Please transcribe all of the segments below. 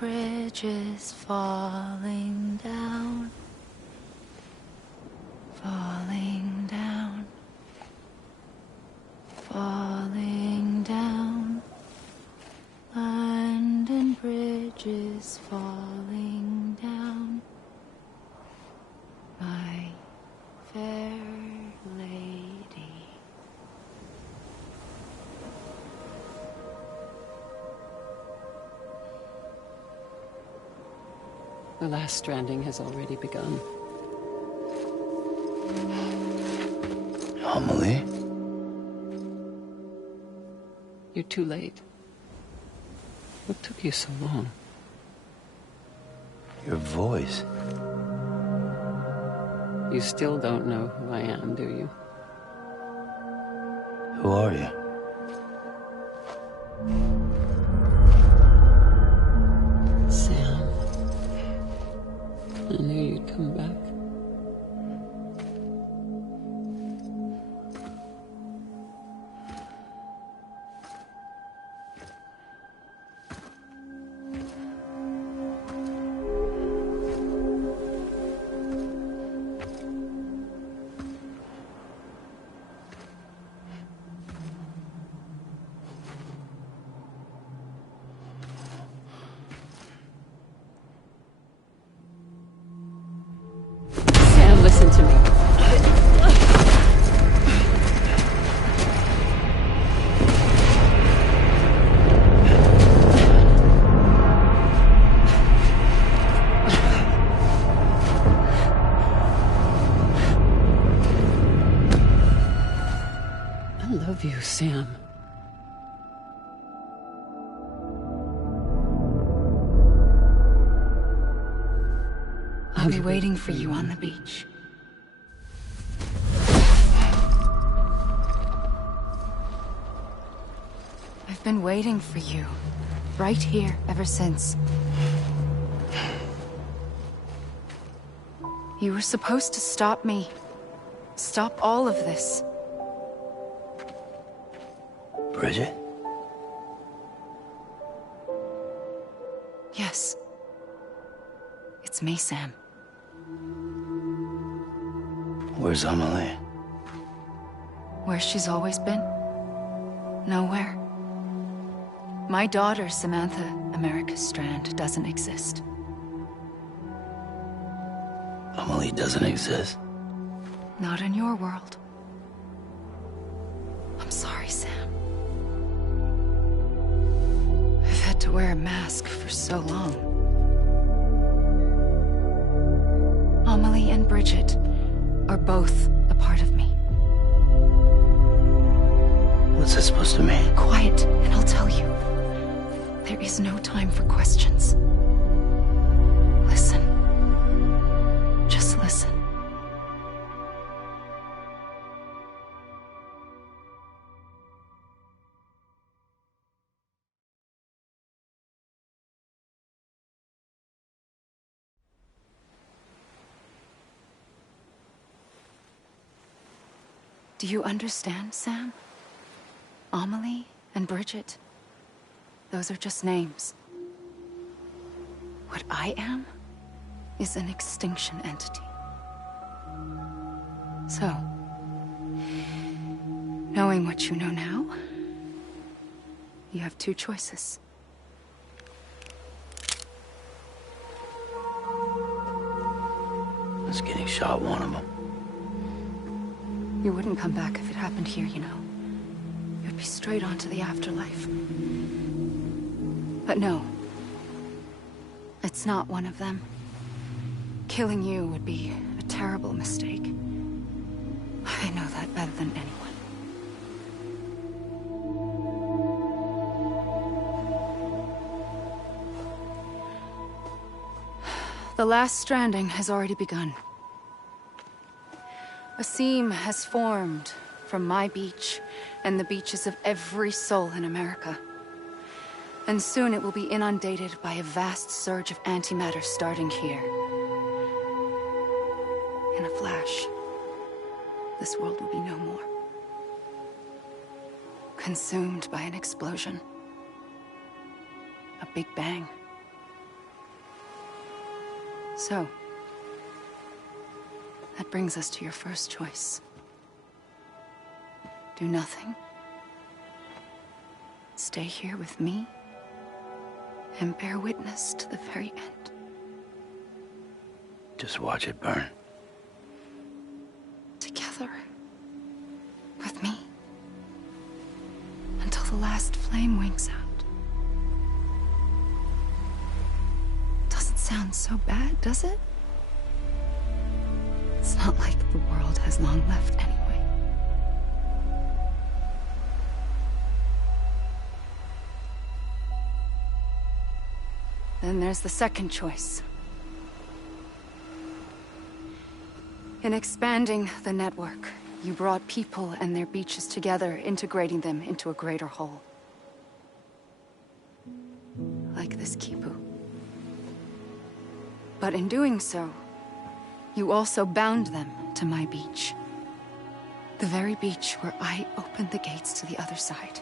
bridges falling down, falling down, falling down. London bridges falling down, my fair lady. The last stranding has already begun. Amelie? You're too late. What took you so long? Your voice. You still don't know who I am, do you? Who are you? Sam. I knew you'd come back. Listen to me. I love you, Sam. I'll be waiting for you on the beach. I've been waiting for you, right here, ever since. You were supposed to stop me. Stop all of this. Bridget? Yes. It's me, Sam. Where's Amelie? Where she's always been. Nowhere. My daughter, Samantha America Strand, doesn't exist. Amelie doesn't exist. Not in your world. I'm sorry, Sam. I've had to wear a mask for so long. Amelie and Bridget are both a part of me. What's that supposed to mean? Quiet, and I'll tell you. There is no time for questions. Listen. Just listen. Do you understand, Sam? Amelie and Bridget, those are just names. What I am is an extinction entity. So, knowing what you know now, you have two choices. Is getting shot one of them? You wouldn't come back if it happened here, you know. You'd be straight on to the afterlife. But no. It's not one of them. Killing you would be a terrible mistake. I know that better than anyone. The last stranding has already begun. A seam has formed from my beach and the beaches of every soul in America. And soon it will be inundated by a vast surge of antimatter starting here. In a flash, this world will be no more. Consumed by an explosion. A big bang. So, that brings us to your first choice. Do nothing. Stay here with me and bear witness to the very end. Just watch it burn. Together. With me. Until the last flame winks out. Doesn't sound so bad, does it? It's not like the world has long left anyway. Then there's the second choice. In expanding the network, you brought people and their beaches together, integrating them into a greater whole. Like this Kipu. But in doing so, you also bound them to my beach. The very beach where I opened the gates to the other side.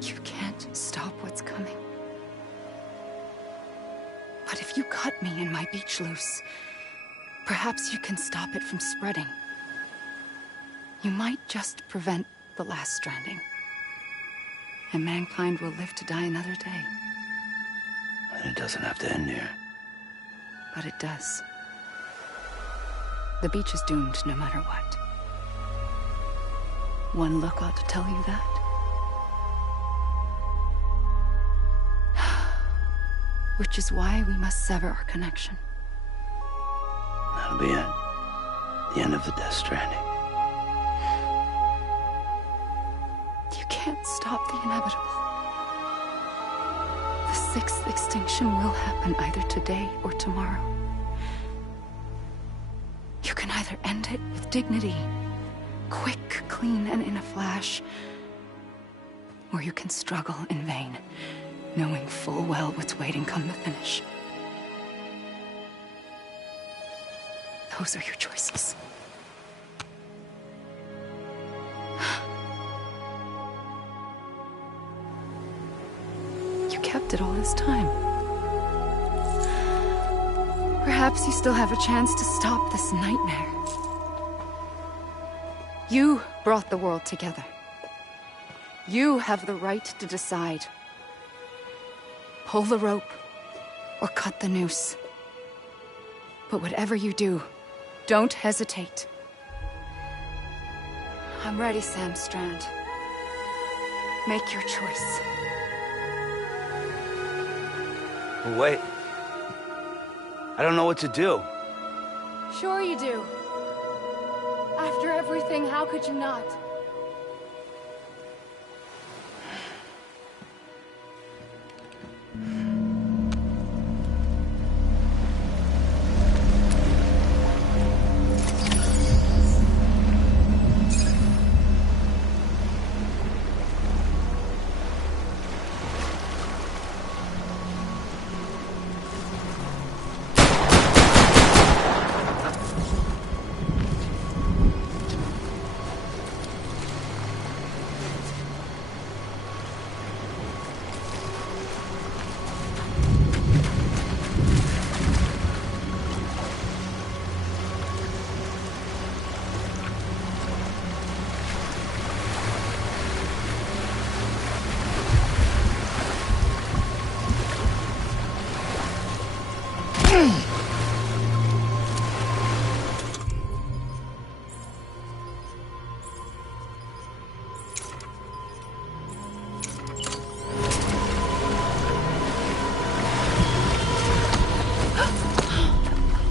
You can't stop what's coming. But if you cut me and my beach loose, perhaps you can stop it from spreading. You might just prevent the last stranding. And mankind will live to die another day. And it doesn't have to end here. But it does. The beach is doomed no matter what. One look ought to tell you that. Which is why we must sever our connection. That'll be it. The end of the Death Stranding. You can't stop the inevitable. The sixth extinction will happen either today or tomorrow. You can either end it with dignity, quick, clean, and in a flash, or you can struggle in vain, knowing full well what's waiting come the finish. Those are your choices. You kept it all this time. Perhaps you still have a chance to stop this nightmare. You brought the world together. You have the right to decide. Pull the rope, or cut the noose. But whatever you do, don't hesitate. I'm ready, Sam Strand. Make your choice. Wait. I don't know what to do. Sure you do. After everything, how could you not?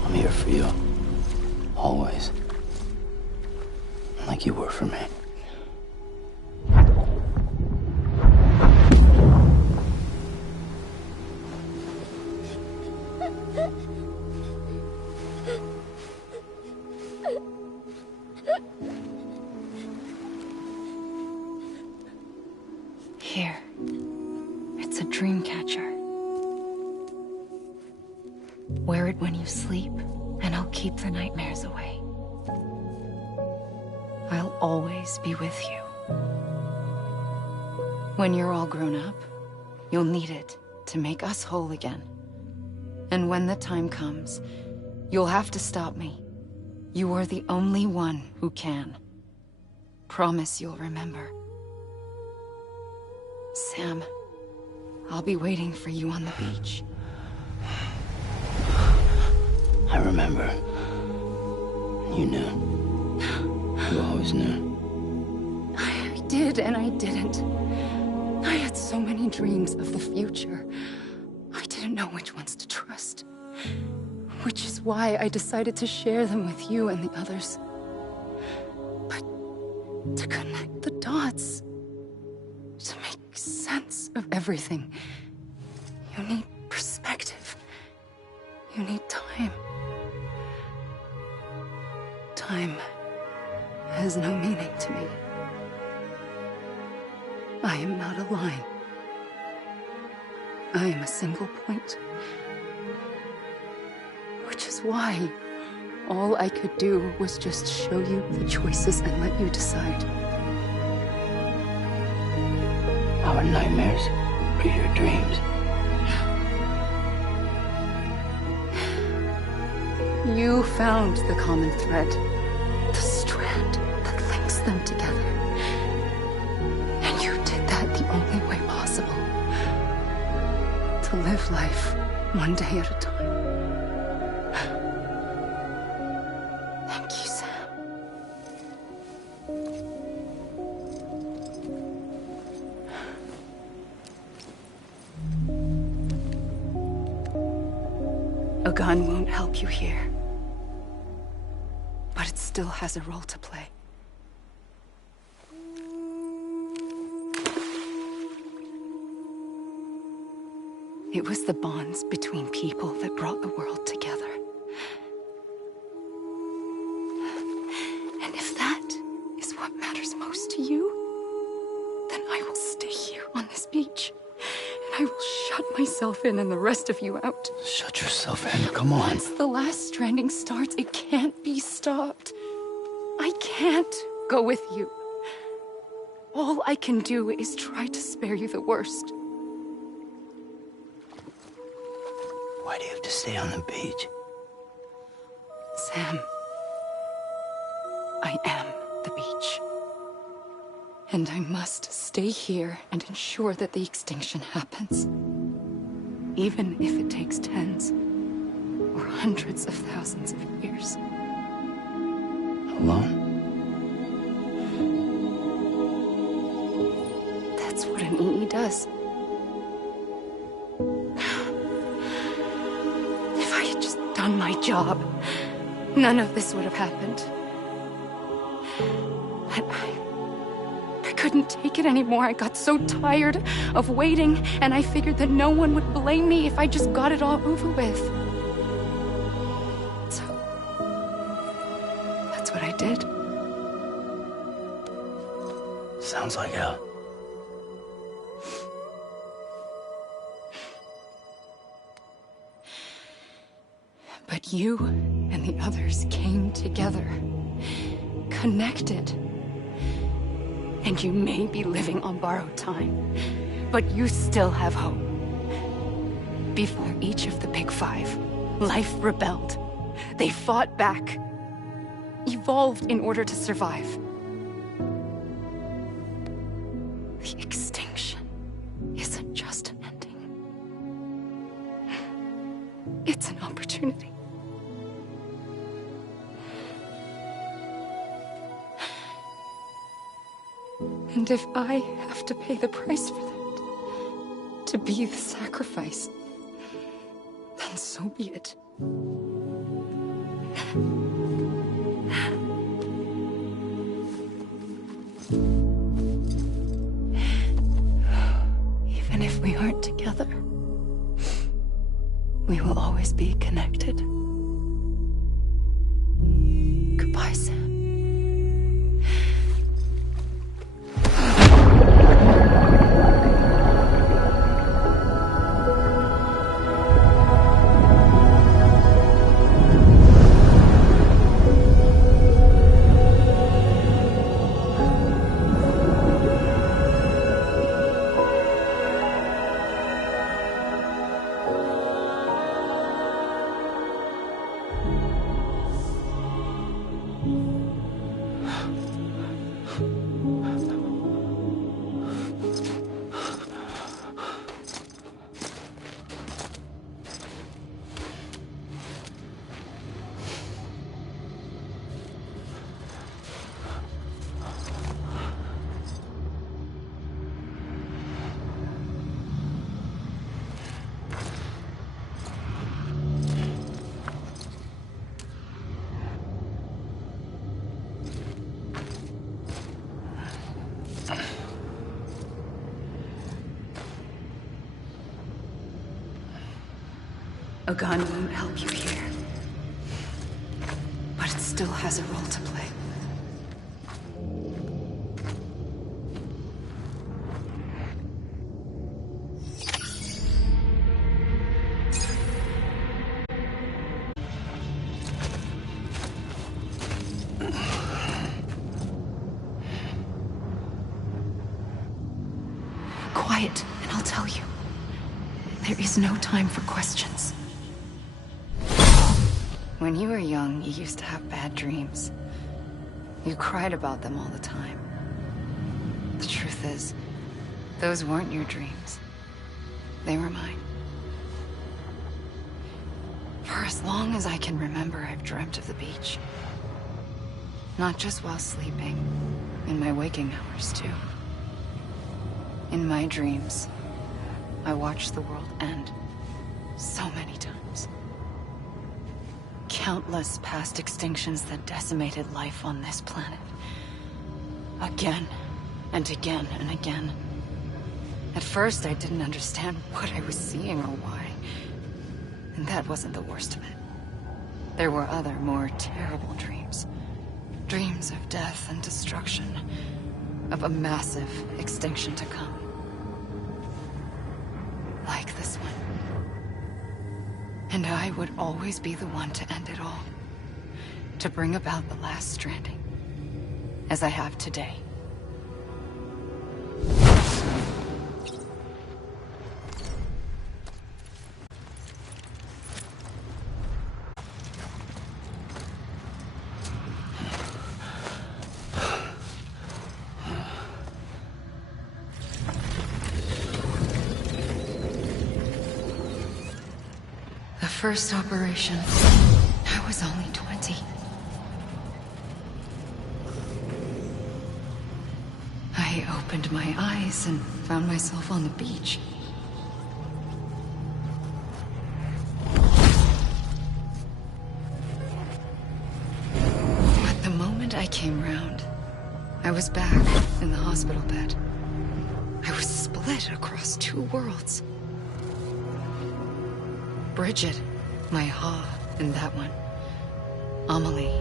I'm here for you. Always. Like you were for me. Here. It's a dream catcher. Wear it when you sleep, and I'll keep the nightmares away. I'll always be with you. When you're all grown up, you'll need it to make us whole again. And when the time comes, you'll have to stop me. You are the only one who can. Promise you'll remember. Sam, I'll be waiting for you on the beach. I remember. You knew. You always knew. I did and I didn't. I had so many dreams of the future. I didn't know which ones to trust. Which is why I decided to share them with you and the others. But to connect the dots, to make sense of everything, you need perspective. You need time. Time has no meaning to me. I am not a line. I am a single point. Which is why all I could do was just show you the choices and let you decide. Our nightmares are your dreams. You found the common thread, the strand that links them together. And you did that the only way possible. To live life one day at a time. Thank you, Sam. A gun won't help you here. But it still has a role to play. It was the bonds between people that brought the world together. And if that is what matters most to you, then I will stay here on this beach. And I will shut myself in and the rest of you out. Shut yourself in. Come on. Once the last stranding starts, it can't be stopped. I can't go with you. All I can do is try to spare you the worst. Why do you have to stay on the beach? Sam, I am the beach. And I must stay here and ensure that the extinction happens. Even if it takes tens or hundreds of thousands of years. Alone? That's what an EE does. If I had just done my job, none of this would have happened. But I couldn't take it anymore. I got so tired of waiting, and I figured that no one would blame me if I just got it all over with. So, that's what I did. Sounds like hell. But you and the others came together, connected. And you may be living on borrowed time, but you still have hope. Before each of the Big Five, life rebelled. They fought back, evolved in order to survive. The extinction isn't just an ending. It's an opportunity. And if I have to pay the price for that, to be the sacrifice, then so be it. Even if we aren't together, we will always be connected. Goodbye, Sam. A gun won't help you here. But it still has a role to play. Quiet, and I'll tell you. There is no time for questions. When you were young, you used to have bad dreams. You cried about them all the time. The truth is, those weren't your dreams. They were mine. For as long as I can remember, I've dreamt of the beach. Not just while sleeping, in my waking hours too. In my dreams, I watched the world end so many times. Countless past extinctions that decimated life on this planet. Again, and again, and again. At first, I didn't understand what I was seeing or why. And that wasn't the worst of it. There were other, more terrible dreams. Dreams of death and destruction. Of a massive extinction to come. Like this one. And I would always be the one to end it all. To bring about the last stranding. As I have today. First operation, I was only 20. I opened my eyes and found myself on the beach. But the moment I came round, I was back in the hospital bed. I was split across two worlds. Bridget, my Ha in that one. Amelie,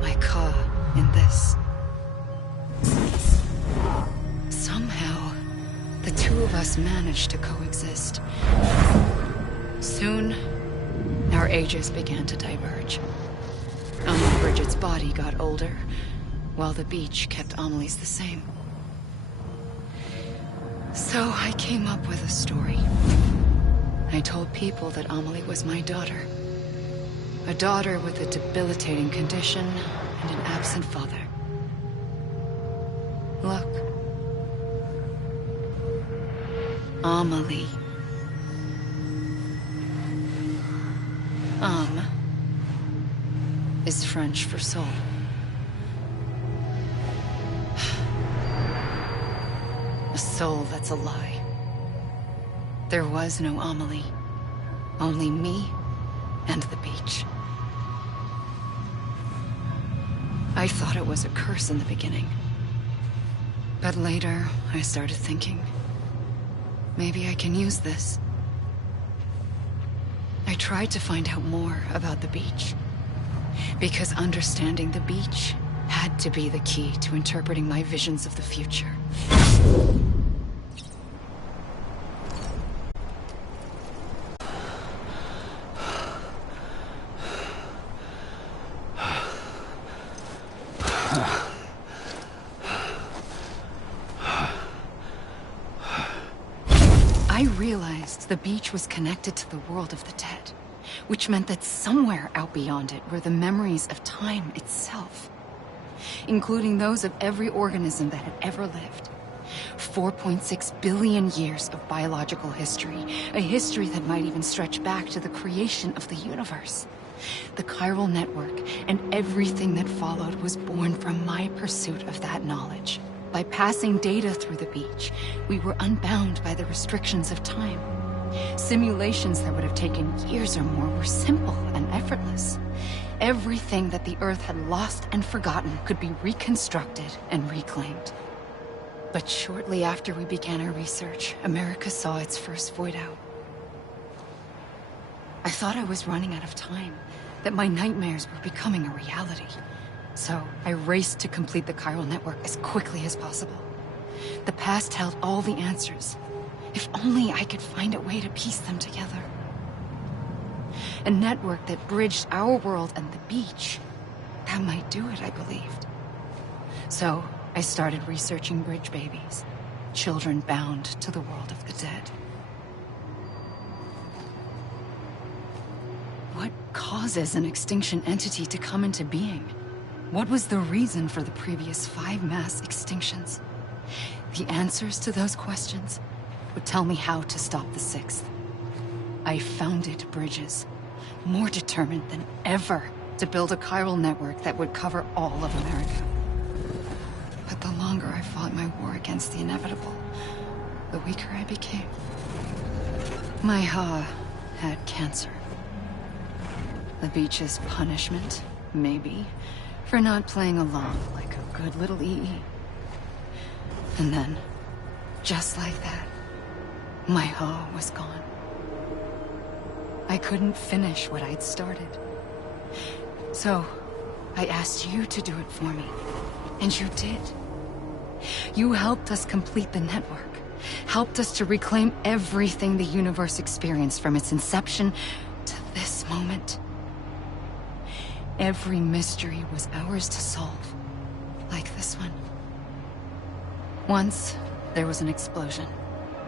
my Ka in this. Somehow, the two of us managed to coexist. Soon, our ages began to diverge. Bridget's body got older, while the beach kept Amelie's the same. So I came up with a story. I told people that Amelie was my daughter. A daughter with a debilitating condition and an absent father. Look. Amelie. Is French for soul. A soul that's a lie. There was no Amelie. Only me and the beach. I thought it was a curse in the beginning. But later, I started thinking, maybe I can use this. I tried to find out more about the beach. Because understanding the beach had to be the key to interpreting my visions of the future. I realized the beach was connected to the world of the dead, which meant that somewhere out beyond it were the memories of time itself, including those of every organism that had ever lived. 4.6 billion years of biological history, a history that might even stretch back to the creation of the universe. The chiral network and everything that followed was born from my pursuit of that knowledge. By passing data through the beach, we were unbound by the restrictions of time. Simulations that would have taken years or more were simple and effortless. Everything that the Earth had lost and forgotten could be reconstructed and reclaimed. But shortly after we began our research, America saw its first void out. I thought I was running out of time, that my nightmares were becoming a reality. So I raced to complete the chiral network as quickly as possible. The past held all the answers. If only I could find a way to piece them together. A network that bridged our world and the beach. That might do it, I believed. So I started researching bridge babies. Children bound to the world of the dead. What causes an extinction entity to come into being? What was the reason for the previous 5 mass extinctions? The answers to those questions would tell me how to stop the 6th. I founded bridges, more determined than ever to build a chiral network that would cover all of America. But the longer I fought my war against the inevitable, the weaker I became. My Ha had cancer. The beach's punishment, maybe, for not playing along like a good little EE. And then, just like that, my Ha was gone. I couldn't finish what I'd started. So, I asked you to do it for me, and you did. You helped us complete the network, helped us to reclaim everything the universe experienced from its inception to this moment. Every mystery was ours to solve, like this one. Once, there was an explosion.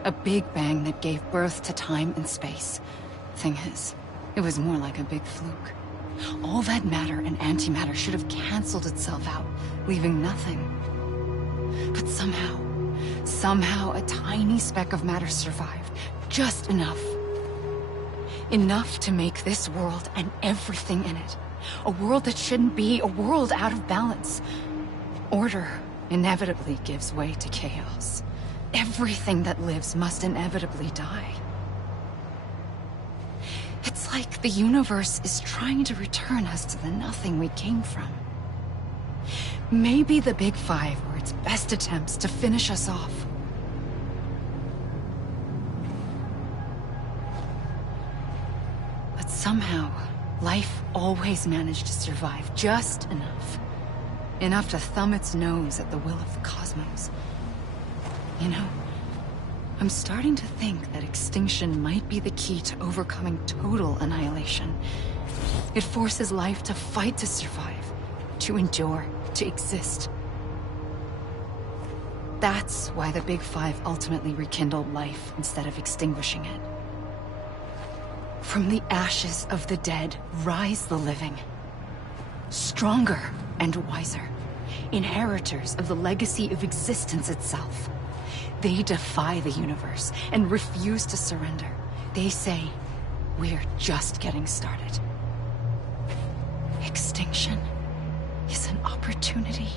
A big bang that gave birth to time and space. Thing is, it was more like a big fluke. All that matter and antimatter should have canceled itself out, leaving nothing. But somehow a tiny speck of matter survived. Just enough. Enough to make this world and everything in it. A world that shouldn't be, a world out of balance. Order inevitably gives way to chaos. Everything that lives must inevitably die. It's like the universe is trying to return us to the nothing we came from. Maybe the Big Five were its best attempts to finish us off. But somehow, life always managed to survive just enough. Enough to thumb its nose at the will of the cosmos. You know, I'm starting to think that extinction might be the key to overcoming total annihilation. It forces life to fight to survive, to endure, to exist. That's why the Big Five ultimately rekindled life instead of extinguishing it. From the ashes of the dead rise the living. Stronger and wiser. Inheritors of the legacy of existence itself. They defy the universe and refuse to surrender. They say, we're just getting started. Extinction is an opportunity.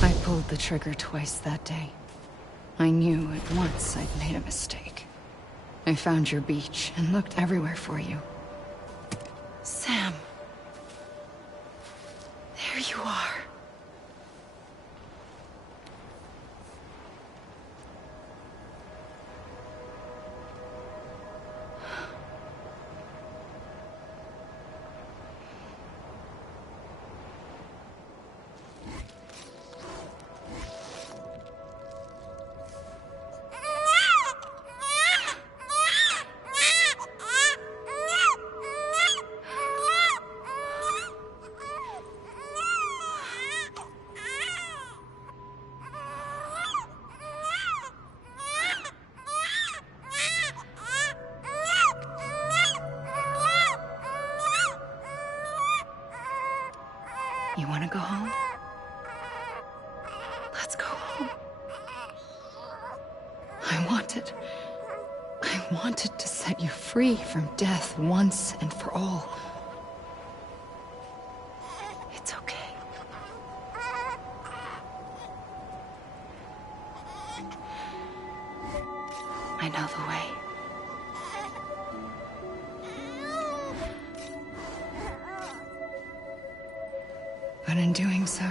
I pulled the trigger twice that day. I knew at once I'd made a mistake. I found your beach and looked everywhere for you. Sam. There you are. You want to go home? Let's go home. I wanted to set you free from death once and for all. It's okay. I know the way. But in doing so,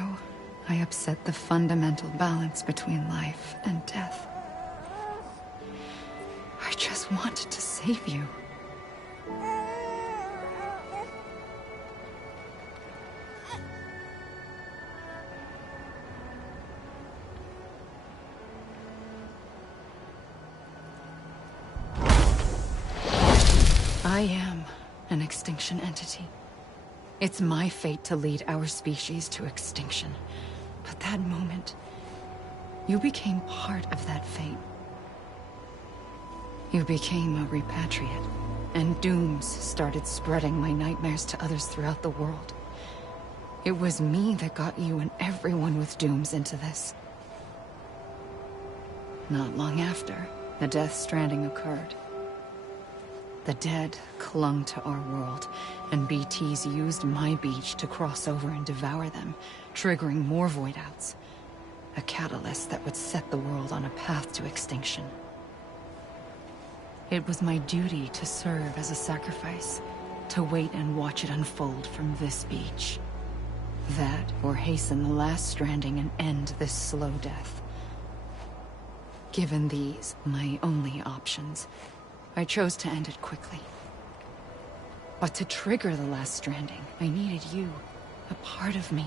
I upset the fundamental balance between life and death. I just wanted to save you. I am an extinction entity. It's my fate to lead our species to extinction. But that moment, you became part of that fate. You became a repatriate, and dooms started spreading my nightmares to others throughout the world. It was me that got you and everyone with dooms into this. Not long after, the Death Stranding occurred. The dead clung to our world, and BTs used my beach to cross over and devour them, triggering more void-outs. A catalyst that would set the world on a path to extinction. It was my duty to serve as a sacrifice, to wait and watch it unfold from this beach. That, or hasten the last stranding and end this slow death. Given these, my only options, I chose to end it quickly. But to trigger the last stranding, I needed you, a part of me.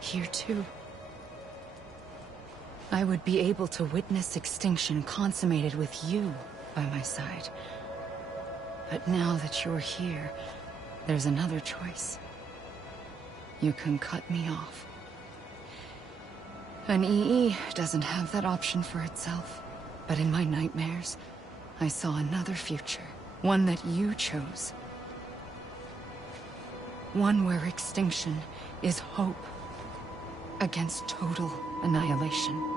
Here too. I would be able to witness extinction consummated with you by my side. But now that you're here, there's another choice. You can cut me off. An EE doesn't have that option for itself. But in my nightmares, I saw another future. One that you chose. One where extinction is hope against total annihilation.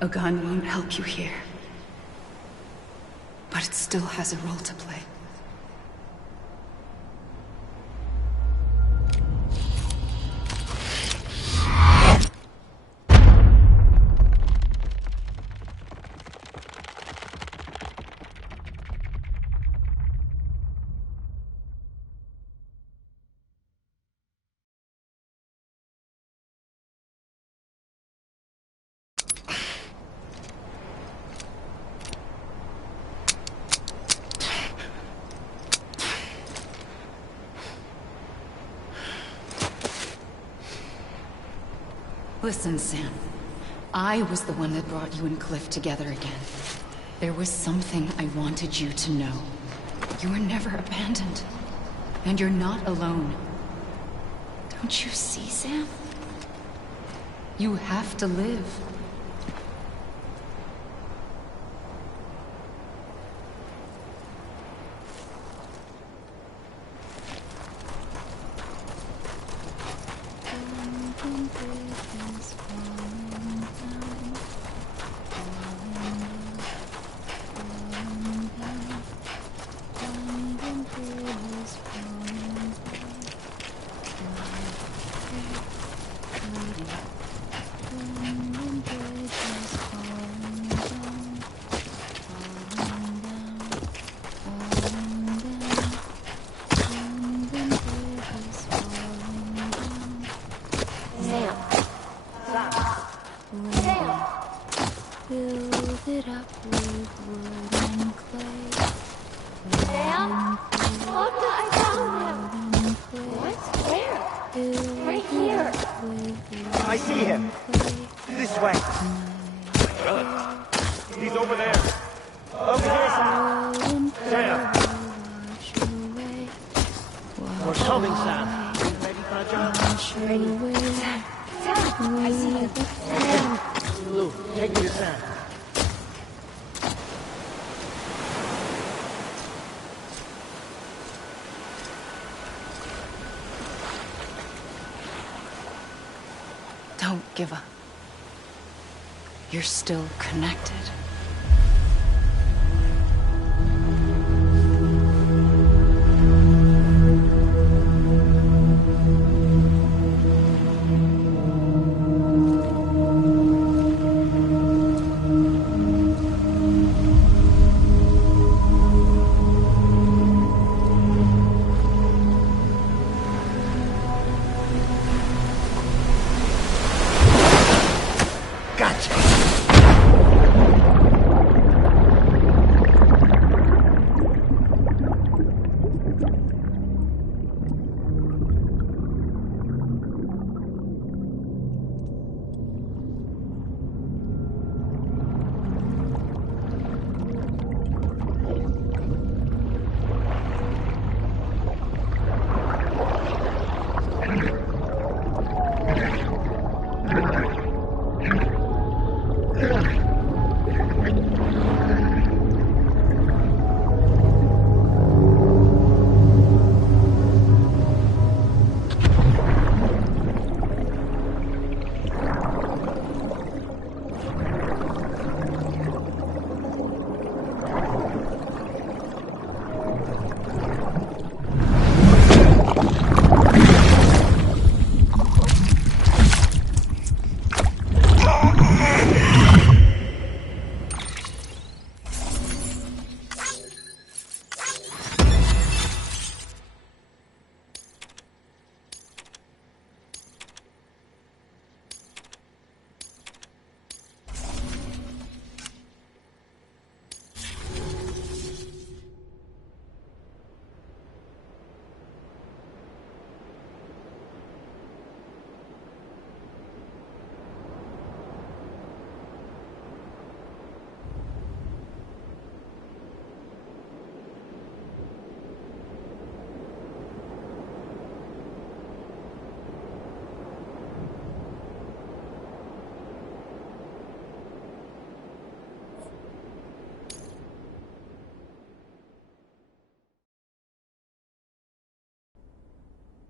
A gun won't help you here. But it still has a role to play. Listen, Sam. I was the one that brought you and Cliff together again. There was something I wanted you to know. You were never abandoned. And you're not alone. Don't you see, Sam? You have to live. I see him. This way. Really? He's over there. Over here, Sam. Sam. We're coming, Sam. You ready for a job? Ready. Sam, I see you. Sam. Lou, take me to Sam. Don't give up. You're still connected.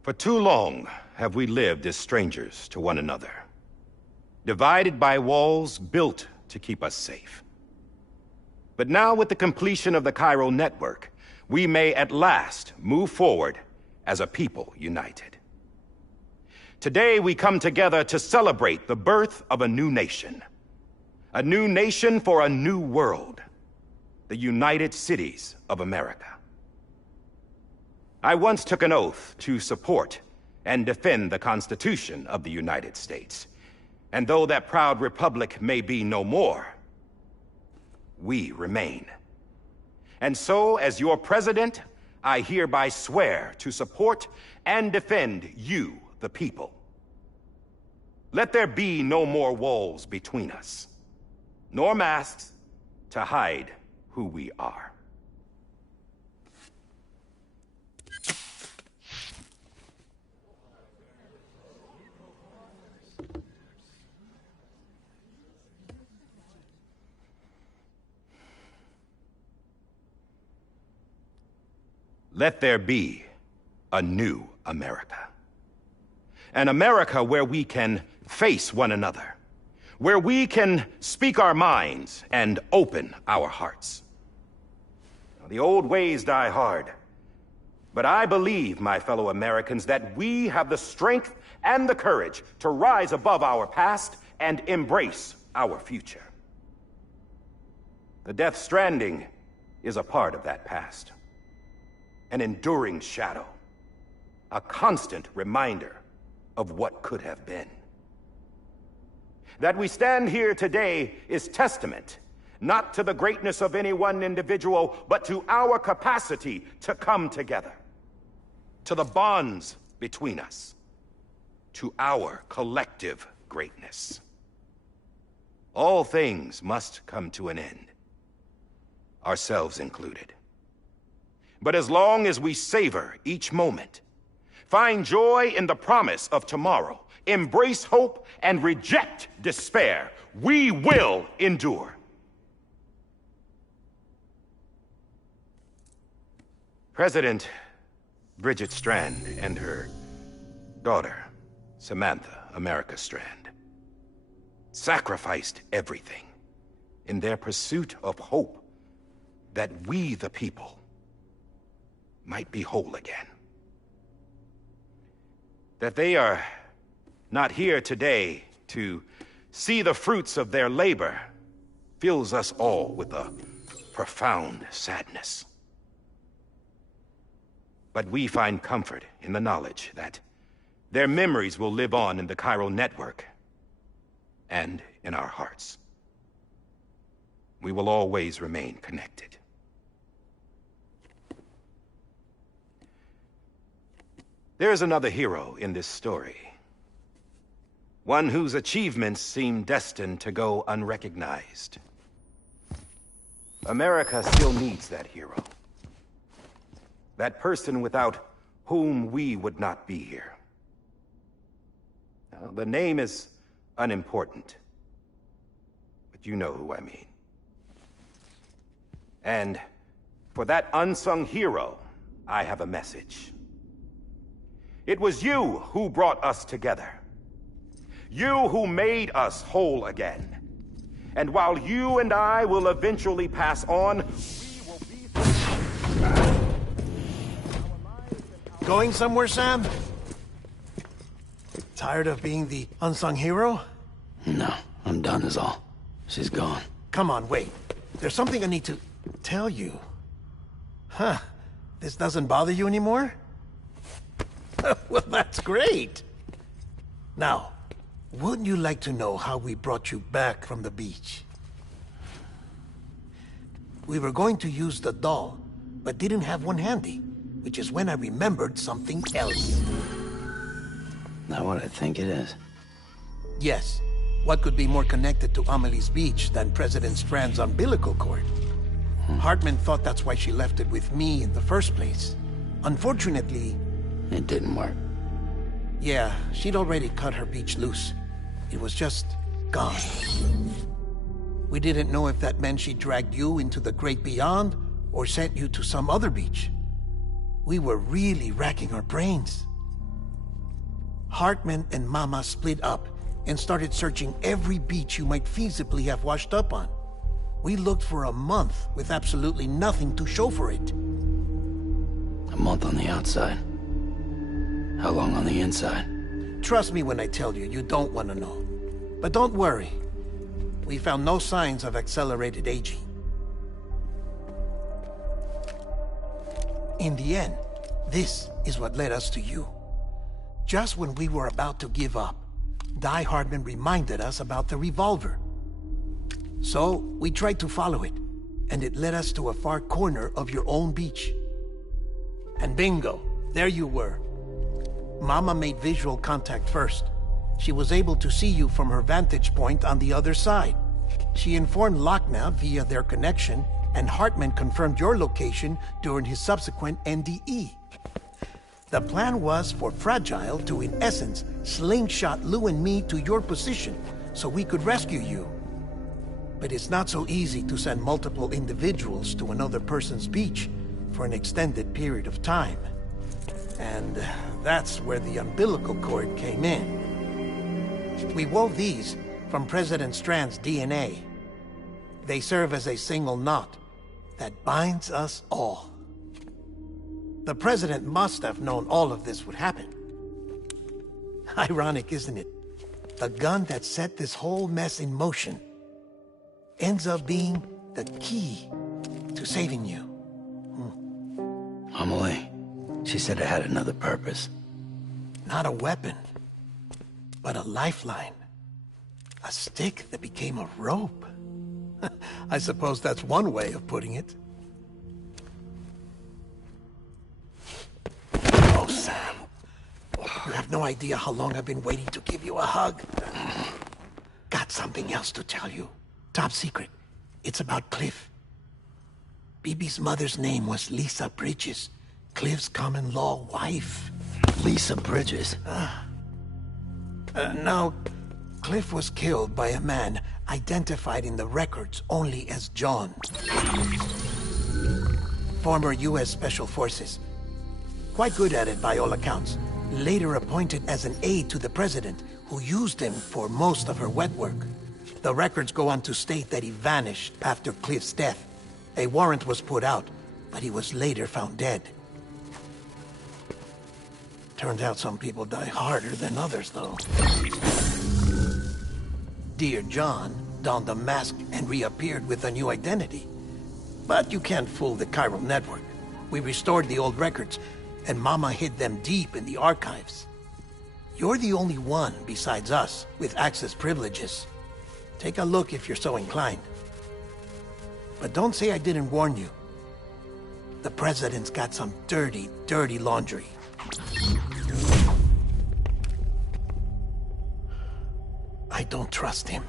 For too long have we lived as strangers to one another, divided by walls built to keep us safe. But now, with the completion of the Chiral network, we may at last move forward as a people united. Today we come together to celebrate the birth of a new nation. A new nation for a new world. The United Cities of America. I once took an oath to support and defend the Constitution of the United States. And though that proud republic may be no more, we remain. And so, as your president, I hereby swear to support and defend you, the people. Let there be no more walls between us, nor masks to hide who we are. Let there be a new America. An America where we can face one another, where we can speak our minds and open our hearts. Now, the old ways die hard, but I believe, my fellow Americans, that we have the strength and the courage to rise above our past and embrace our future. The Death Stranding is a part of that past. An enduring shadow, a constant reminder of what could have been. That we stand here today is testament, not to the greatness of any one individual, but to our capacity to come together, to the bonds between us, to our collective greatness. All things must come to an end, ourselves included. But as long as we savor each moment, find joy in the promise of tomorrow, embrace hope, and reject despair, we will endure. President Bridget Strand and her daughter, Samantha America Strand, sacrificed everything in their pursuit of hope that we, the people, might be whole again. That they are not here today to see the fruits of their labor fills us all with a profound sadness. But we find comfort in the knowledge that their memories will live on in the Chiral network and in our hearts. We will always remain connected. There's another hero in this story. One whose achievements seem destined to go unrecognized. America still needs that hero. That person without whom we would not be here. Now, the name is unimportant, but you know who I mean. And for that unsung hero, I have a message. It was you who brought us together. You who made us whole again. And while you and I will eventually pass on, we will be... Going somewhere, Sam? Tired of being the unsung hero? No, I'm done is all. She's gone. Come on, wait. There's something I need to tell you. Huh. This doesn't bother you anymore? Well, that's great. Now, wouldn't you like to know how we brought you back from the beach? We were going to use the doll, but didn't have one handy, which is when I remembered something else. Not what I think it is. Yes. What could be more connected to Amelie's beach than President Strand's umbilical cord? Hartman thought that's why she left it with me in the first place. Unfortunately... It didn't work. Yeah, she'd already cut her beach loose. It was just gone. We didn't know if that meant she dragged you into the great beyond, or sent you to some other beach. We were really racking our brains. Hartman and Mama split up and started searching every beach you might feasibly have washed up on. We looked for a month with absolutely nothing to show for it. A month on the outside. How long on the inside? Trust me when I tell you, you don't want to know. But don't worry. We found no signs of accelerated aging. In the end, this is what led us to you. Just when we were about to give up, Die Hartman reminded us about the revolver. So, we tried to follow it, and it led us to a far corner of your own beach. And bingo, there you were. Mama made visual contact first. She was able to see you from her vantage point on the other side. She informed Lochna via their connection, and Hartman confirmed your location during his subsequent NDE. The plan was for Fragile to, in essence, slingshot Lou and me to your position so we could rescue you. But it's not so easy to send multiple individuals to another person's beach for an extended period of time. And that's where the umbilical cord came in. We wove these from President Strand's DNA. They serve as a single knot that binds us all. The President must have known all of this would happen. Ironic, isn't it? The gun that set this whole mess in motion ends up being the key to saving you. Amelie, she said it had another purpose. Not a weapon, but a lifeline. A stick that became a rope. I suppose that's one way of putting it. Oh, Sam. You have no idea how long I've been waiting to give you a hug. Got something else to tell you. Top secret. It's about Cliff. Bibi's mother's name was Lisa Bridges, Cliff's common-law wife. Lisa Bridges? No. Cliff was killed by a man identified in the records only as John. Former U.S. Special Forces. Quite good at it by all accounts. Later appointed as an aide to the president, who used him for most of her wet work. The records go on to state that he vanished after Cliff's death. A warrant was put out, but he was later found dead. Turned out some people die harder than others, though. Dear John donned a mask and reappeared with a new identity. But you can't fool the chiral network. We restored the old records, and Mama hid them deep in the archives. You're the only one, besides us, with access privileges. Take a look if you're so inclined. But don't say I didn't warn you. The President's got some dirty, dirty laundry. don't trust him.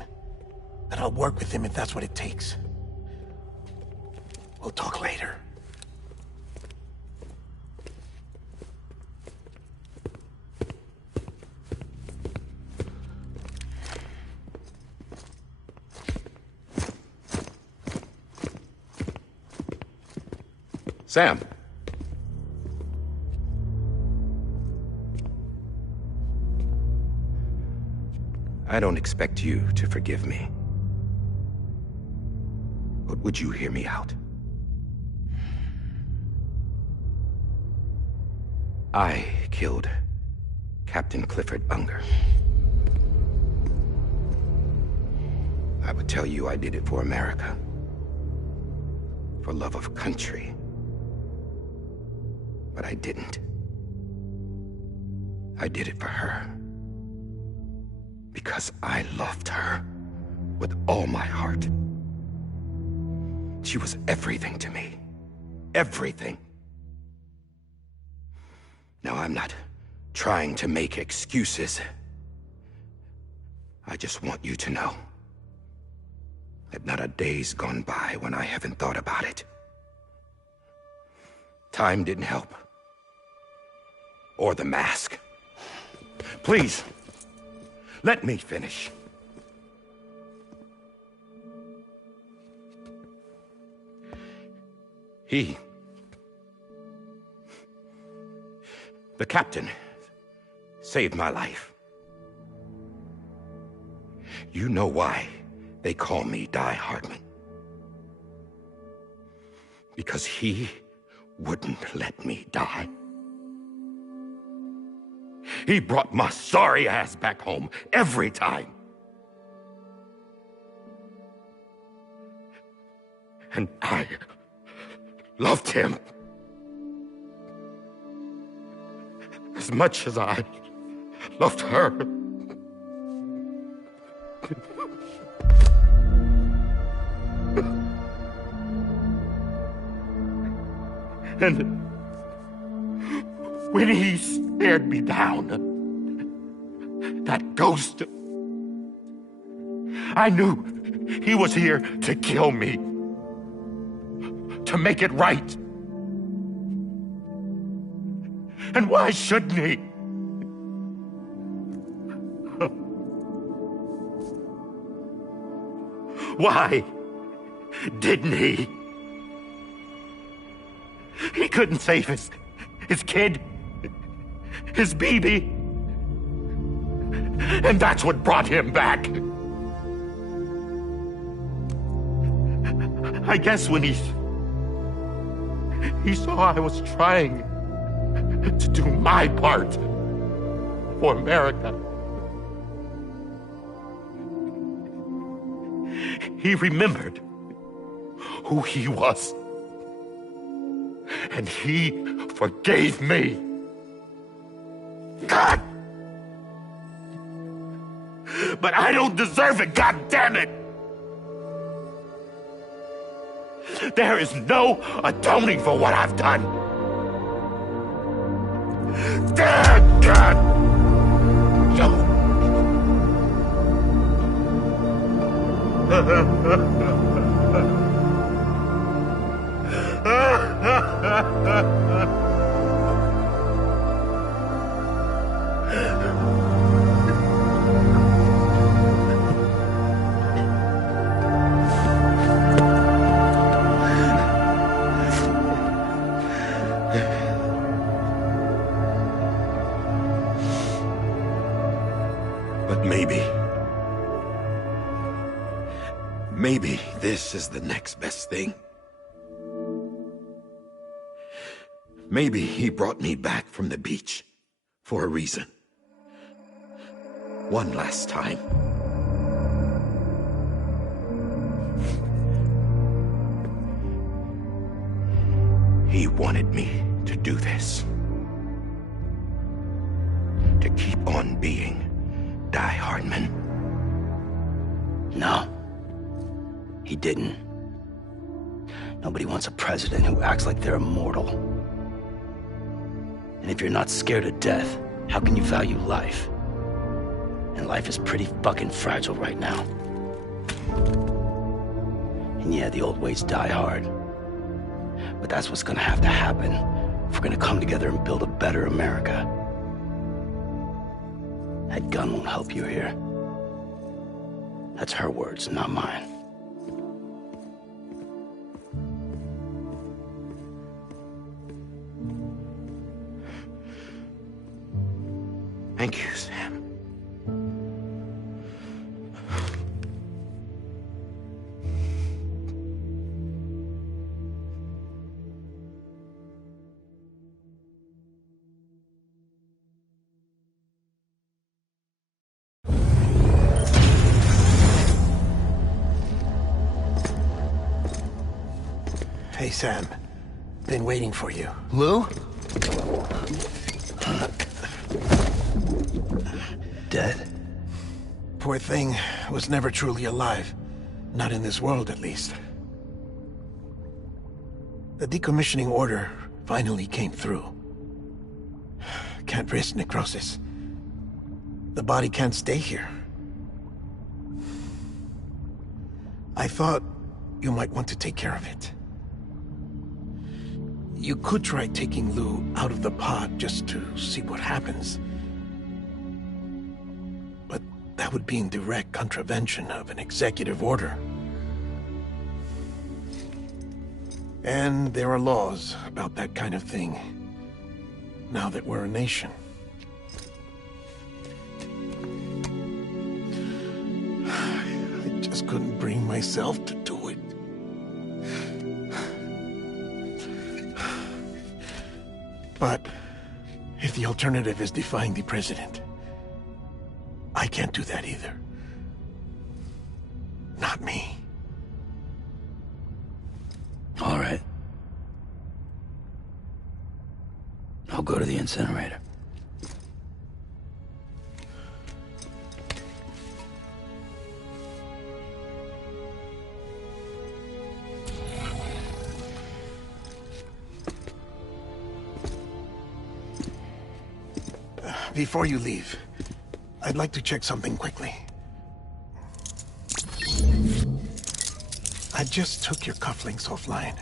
But I'll work with him if that's what it takes. We'll talk later. Sam. I don't expect you to forgive me. But would you hear me out? I killed Captain Clifford Unger. I would tell you I did it for America. For love of country. But I didn't. I did it for her. Because I loved her with all my heart. She was everything to me. Everything. Now, I'm not trying to make excuses. I just want you to know that not a day's gone by when I haven't thought about it. Time didn't help. Or the mask. Please, let me finish. The captain, saved my life. You know why they call me Die Hardman. Because he wouldn't let me die. He brought my sorry ass back home every time. And I loved him as much as I loved her. And when he stared me down, that ghost, I knew he was here to kill me, to make it right. And why shouldn't he? Why didn't he? He couldn't save his kid, his baby. And that's what brought him back. I guess when he saw I was trying to do my part for America, he remembered who he was. And he forgave me. God! But I don't deserve it, God damn it! There is no atoning for what I've done. Damn God! But maybe this is the next best thing. Maybe he brought me back from the beach for a reason. One last time. He wanted me to do this. To keep on being Die Hardman. No. He didn't. Nobody wants a president who acts like they're immortal. And if you're not scared of death, how can you value life? And life is pretty fucking fragile right now. And yeah, the old ways die hard. But that's what's gonna have to happen if we're gonna come together and build a better America. That gun won't help you here. That's her words, not mine. Thank you, Sam. Hey, Sam. Been waiting for you. Lou? Dead? Poor thing was never truly alive. Not in this world, at least. The decommissioning order finally came through. Can't risk necrosis. The body can't stay here. I thought you might want to take care of it. You could try taking Lou out of the pod just to see what happens. But that would be in direct contravention of an executive order. And there are laws about that kind of thing, now that we're a nation. I just couldn't bring myself to do it. But if the alternative is defying the president, I can't do that either. Not me. All right. I'll go to the incinerator. Before you leave, I'd like to check something quickly. I just took your cufflinks offline.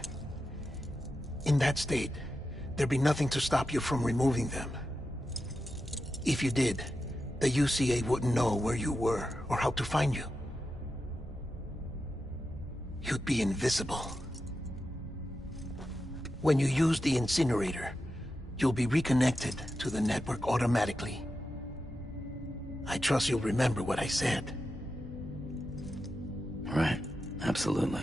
In that state, there'd be nothing to stop you from removing them. If you did, the UCA wouldn't know where you were or how to find you. You'd be invisible. When you use the incinerator, you'll be reconnected to the network automatically. I trust you'll remember what I said. Right, absolutely.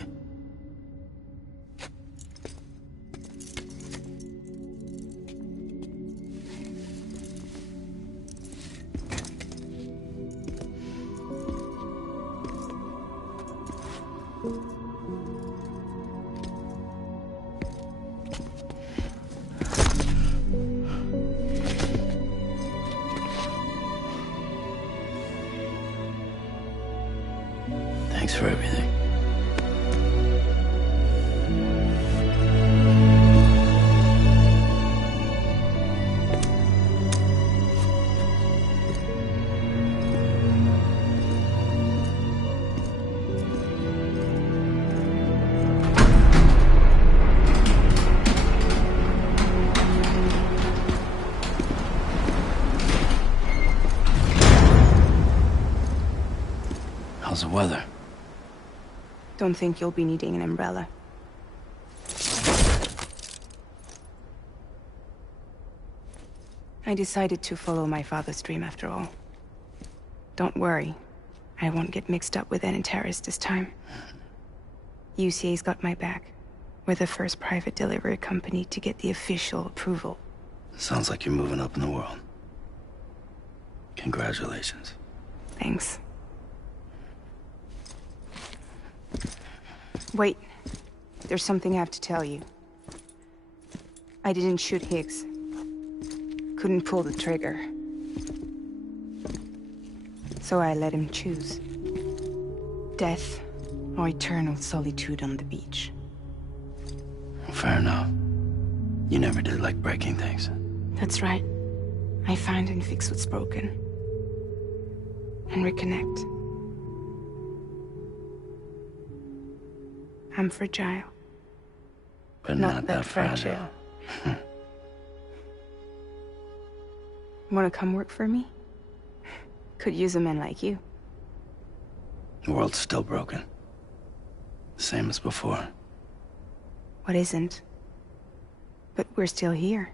Thanks for everything. How's the weather? Don't think you'll be needing an umbrella. I decided to follow my father's dream after all. Don't worry. I won't get mixed up with any terrorists this time. UCA's got my back. We're the first private delivery company to get the official approval. Sounds like you're moving up in the world. Congratulations. Thanks. Wait. There's something I have to tell you. I didn't shoot Higgs. Couldn't pull the trigger. So I let him choose. Death or eternal solitude on the beach. Fair enough. You never did like breaking things. That's right. I find and fix what's broken. and reconnect. I'm fragile. But not that fragile. Want to come work for me? Could use a man like you. The world's still broken. Same as before. What isn't? But we're still here.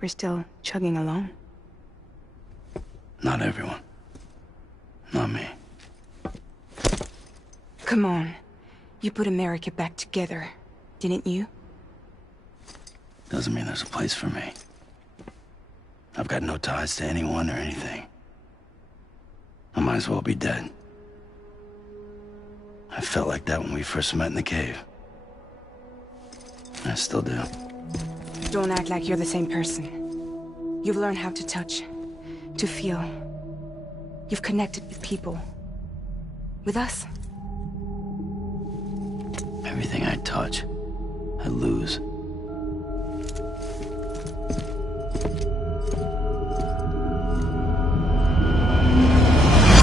We're still chugging along. Not everyone. Not me. Come on. You put America back together, didn't you? Doesn't mean there's a place for me. I've got no ties to anyone or anything. I might as well be dead. I felt like that when we first met in the cave. I still do. Don't act like you're the same person. You've learned how to touch, to feel. You've connected with people. With us. Everything I touch, I lose.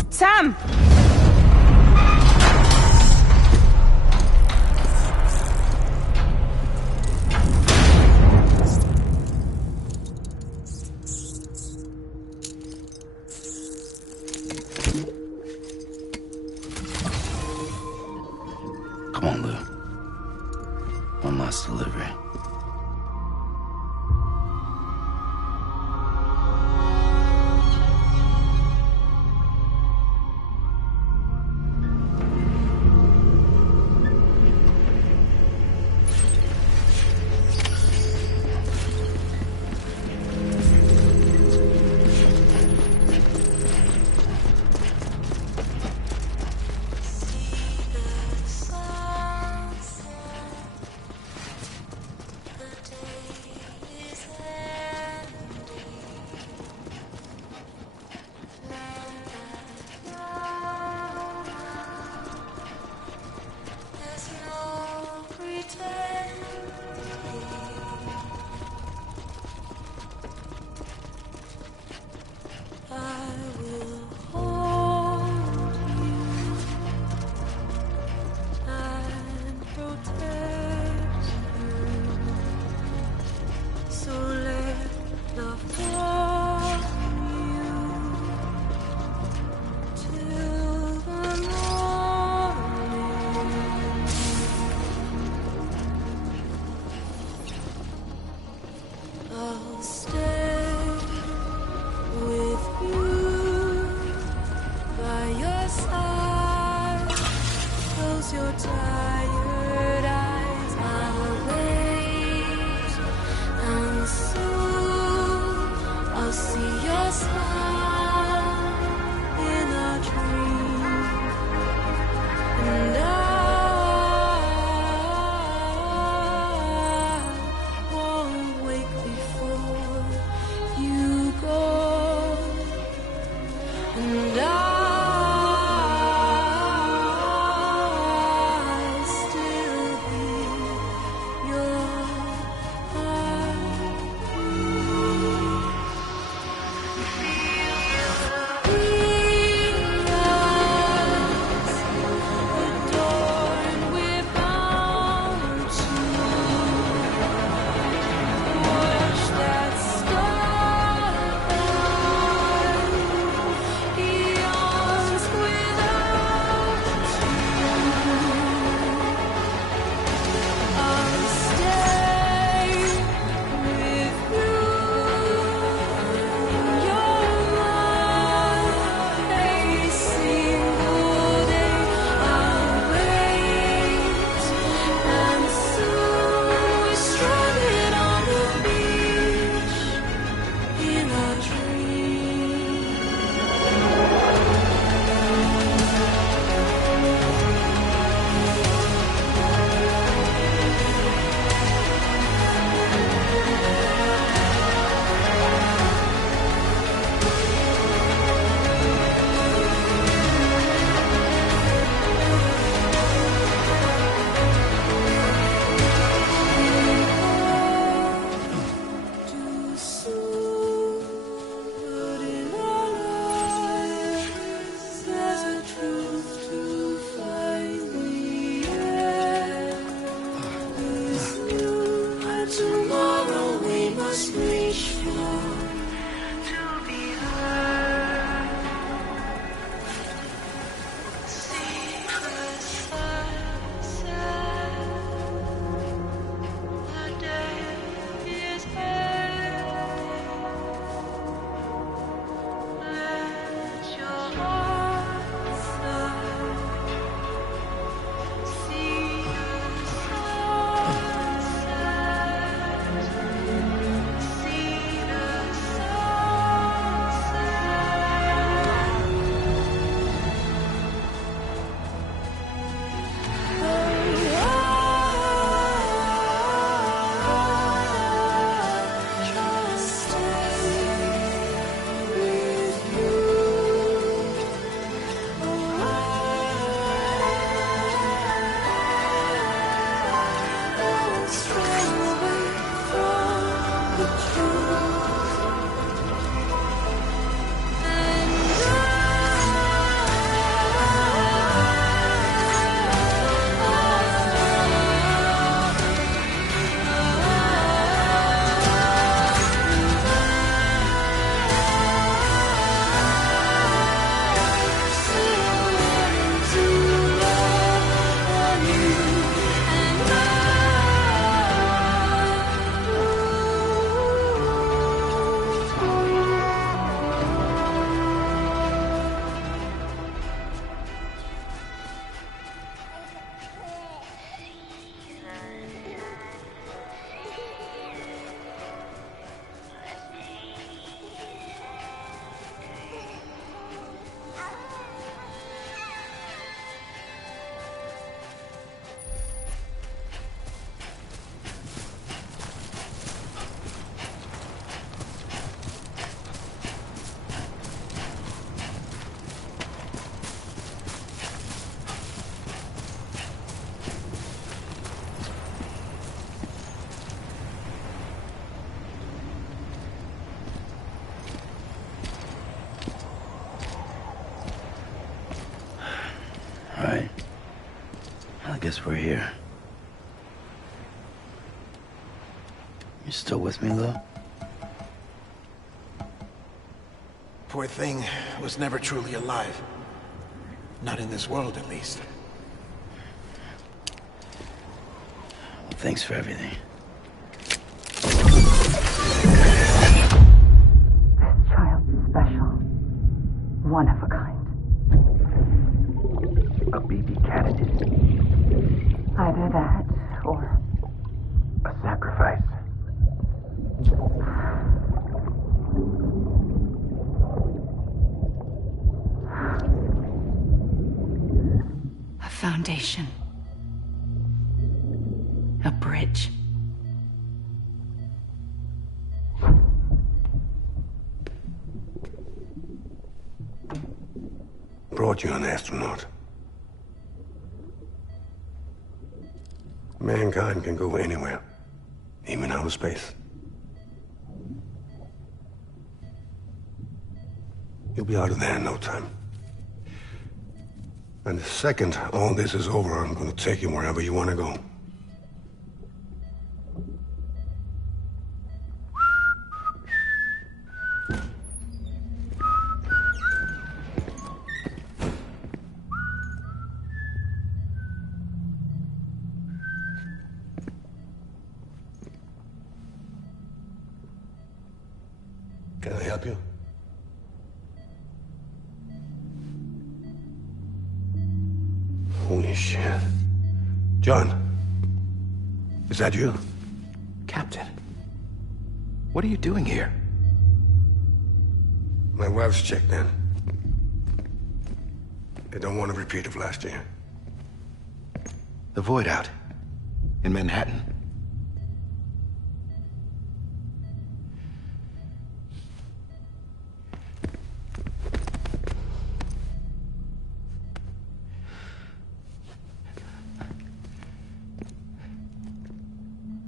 Sam! Come on, Lou. One last delivery. Alright. I guess we're here. You still with me, Lil? Poor thing was never truly alive. Not in this world, at least. Well, thanks for everything. This child's special. One of a kind. A BB candidate. Either that, or A sacrifice. a foundation. A bridge. Brought you an astronaut. Mankind can go anywhere, even outer space. You'll be out of there in no time. And the second all this is over, I'm gonna take you wherever you want to go. Can I help you? Holy shit. John, is that you? Captain, what are you doing here? My wife's checked in. They don't want a repeat of last year. The Void out in Manhattan.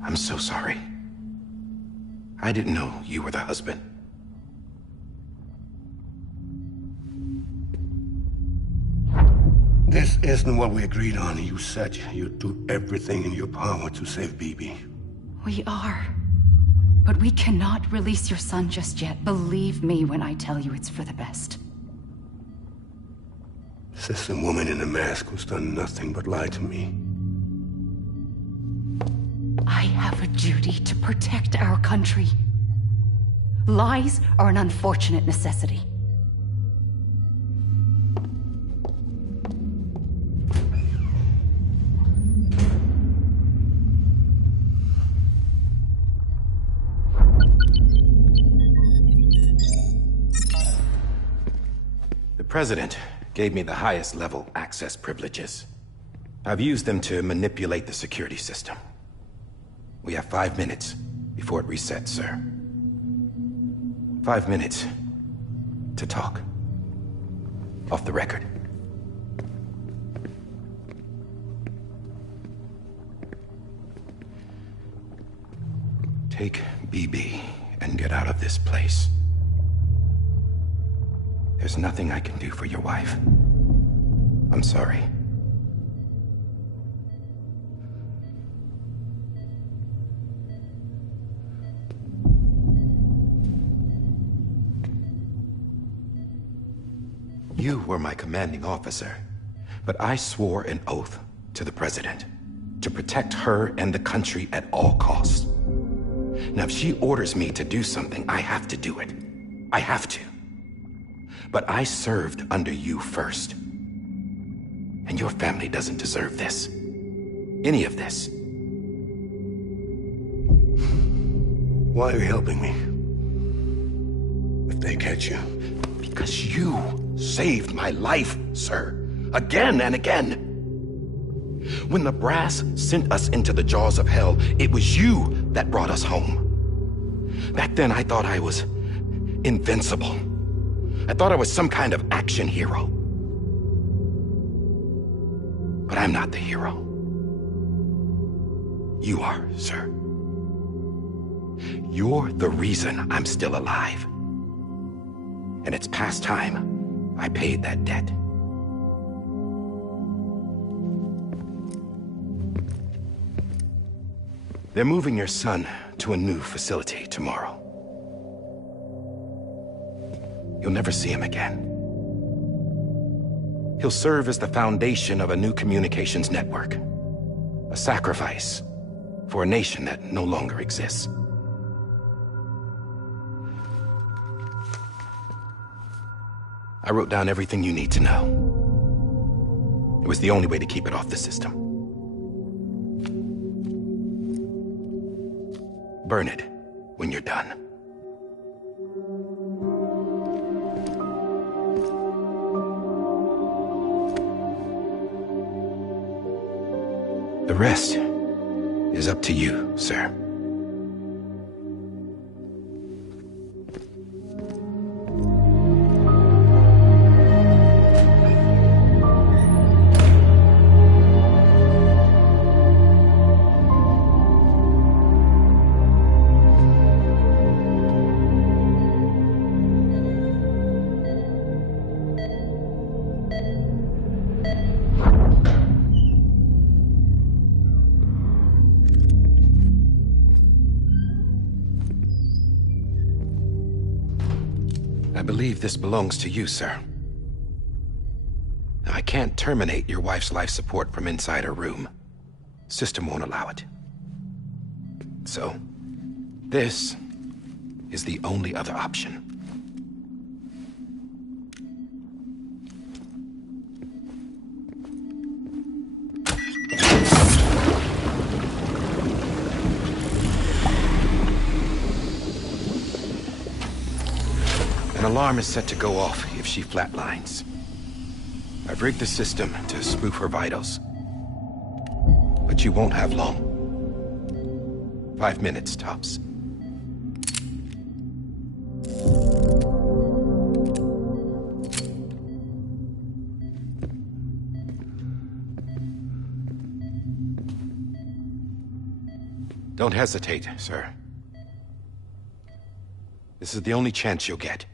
I'm so sorry. I didn't know you were the husband. This isn't what we agreed on. You said you'd do everything in your power to save BB. We are. But we cannot release your son just yet. Believe me when I tell you it's for the best. This is a woman in a mask who's done nothing but lie to me. I have a duty to protect our country. Lies are an unfortunate necessity. The President gave me the highest level access privileges. I've used them to manipulate the security system. We have 5 minutes before it resets, sir. 5 minutes to talk. Off the record. Take BB and get out of this place. There's nothing I can do for your wife. I'm sorry. You were my commanding officer, but I swore an oath to the President to protect her and the country at all costs. Now, if she orders me to do something, I have to do it. I have to. But I served under you first. And your family doesn't deserve this. Any of this. Why are you helping me? If they catch you. Because you saved my life, sir. Again and again. When the brass sent us into the jaws of hell, it was you that brought us home. Back then, I thought I was invincible. I thought I was some kind of action hero. But I'm not the hero. You are, sir. You're the reason I'm still alive. And it's past time I paid that debt. They're moving your son to a new facility tomorrow. You'll never see him again. He'll serve as the foundation of a new communications network. A sacrifice for a nation that no longer exists. I wrote down everything you need to know. It was the only way to keep it off the system. Burn it when you're done. The rest is up to you, sir. I believe this belongs to you, sir. Now, I can't terminate your wife's life support from inside her room. System won't allow it. So, this is the only other option. An alarm is set to go off if she flatlines. I've rigged the system to spoof her vitals. But you won't have long. 5 minutes, tops. Don't hesitate, sir. This is the only chance you'll get.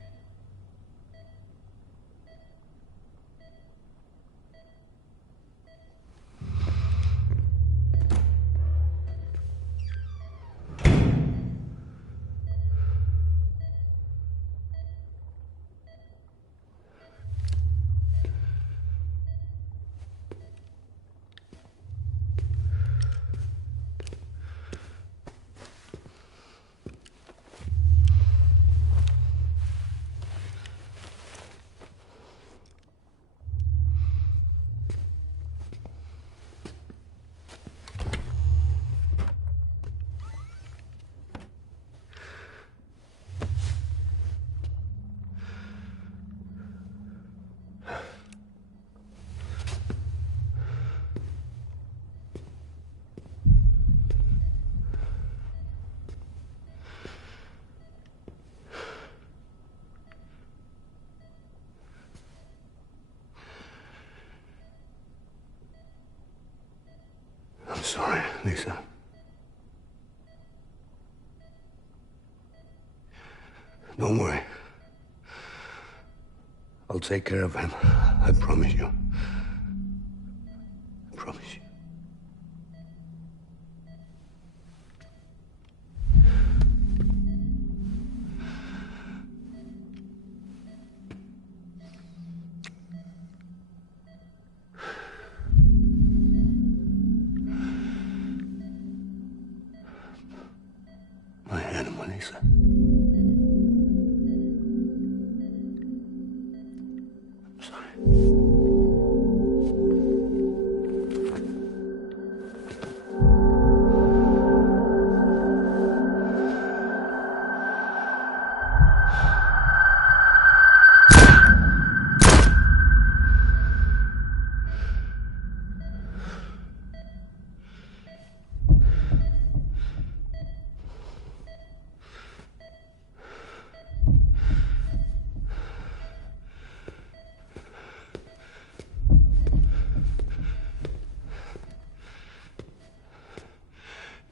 I'm sorry, Lisa. Don't worry. I'll take care of him. I promise you. I promise you. My hand, Melissa. I'm sorry.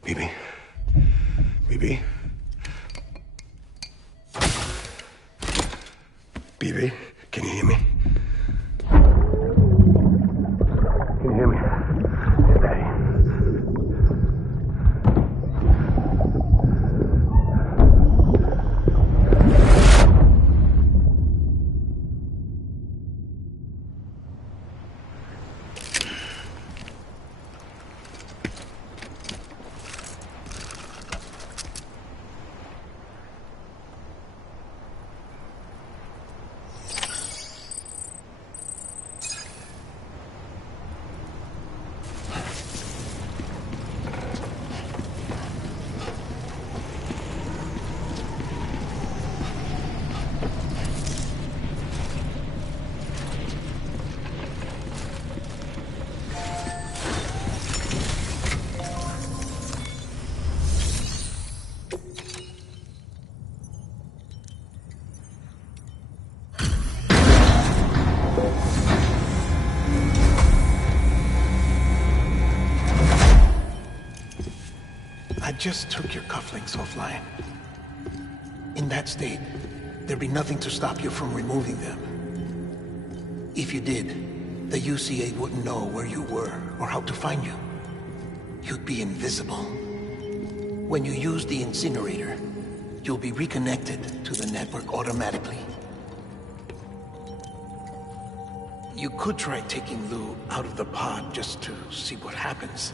Bibi? Bibi? Bibi, can you hear me? Can you hear me? It's Daddy. I just took your cufflinks offline. In that state, there'd be nothing to stop you from removing them. If you did, the UCA wouldn't know where you were or how to find you. You'd be invisible. When you use the incinerator, you'll be reconnected to the network automatically. You could try taking Lou out of the pod just to see what happens.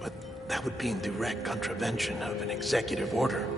But that would be in direct contravention of an executive order.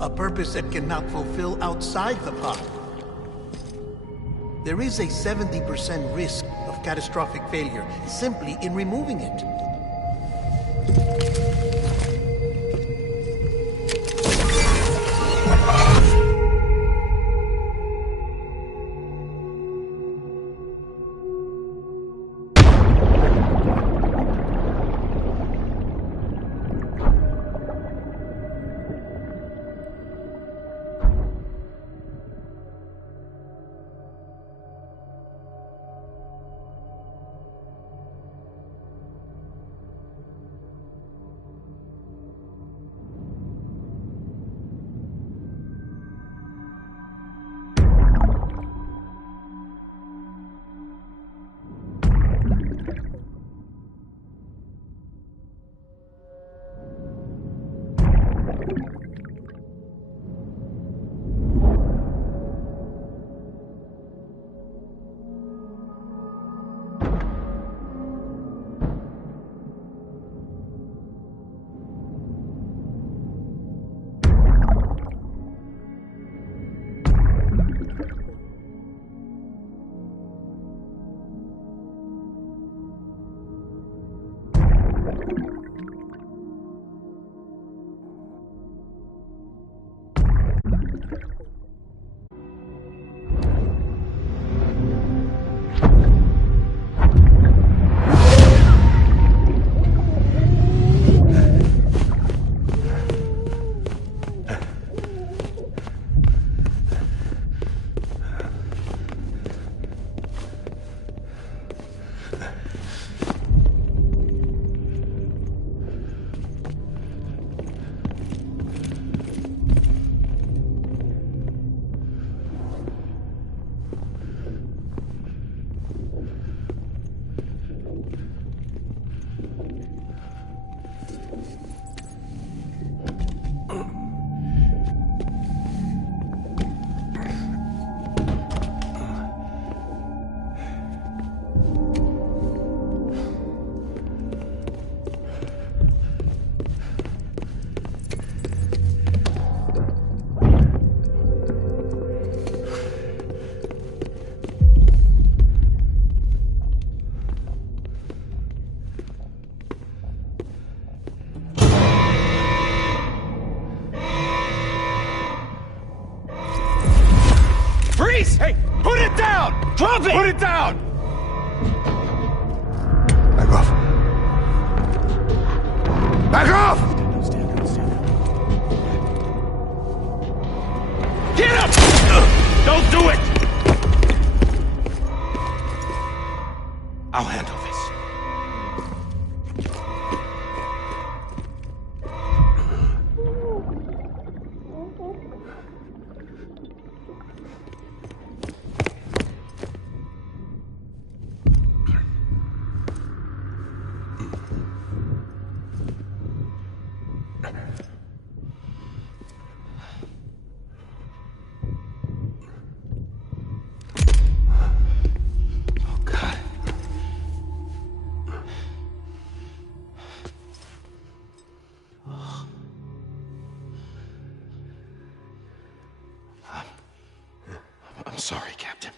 A purpose that cannot fulfill outside the pod. There is a 70% risk of catastrophic failure simply in removing it. Hey, put it down! Drop it! Put it down! Back off. Back off! Stand up. Get up! Don't do it! I'll handle this. I'm sorry, Captain.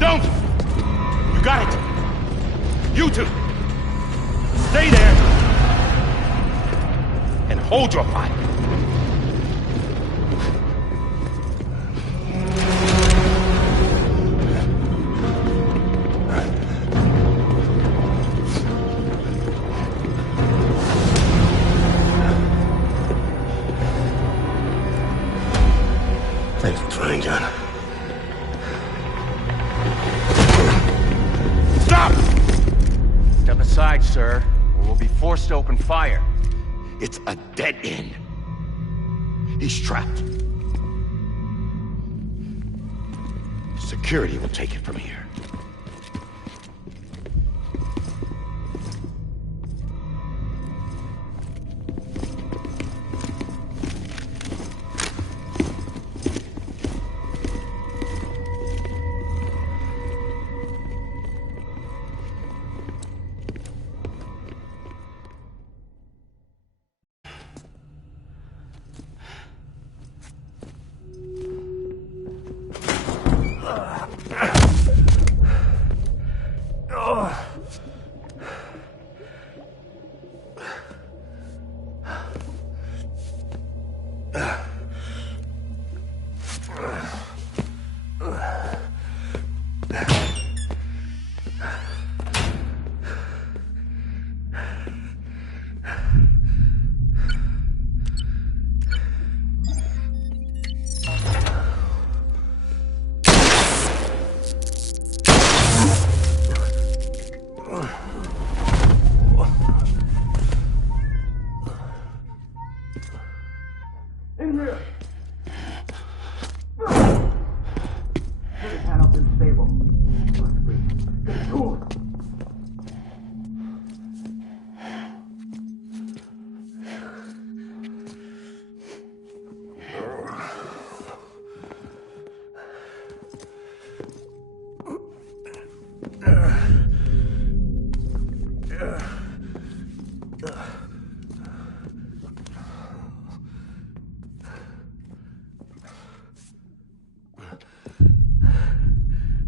Don't! You got it! You two! Stay there! And hold your fire! Thanks for trying, John. Stop! Step aside, sir, or we'll be forced to open fire. It's a dead end. He's trapped. Security will take it from here.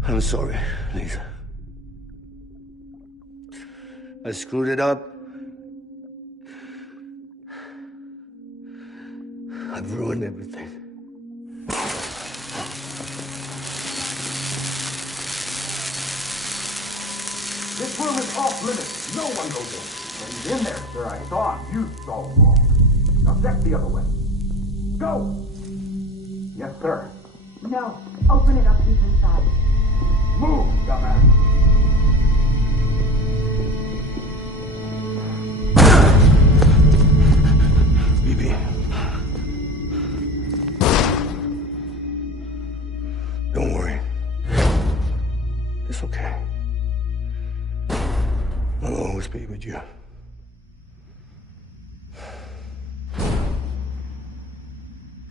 I'm sorry, Lisa. I screwed it up. I've ruined everything. This room is off limits. No one goes in. When he's in there, sir, I saw him. You saw him wrong. Now check the other way. Go! Yes, sir. No. Open it up. He's inside. Move, dumbass. Bibi. Don't worry. It's okay. I'll always be with you.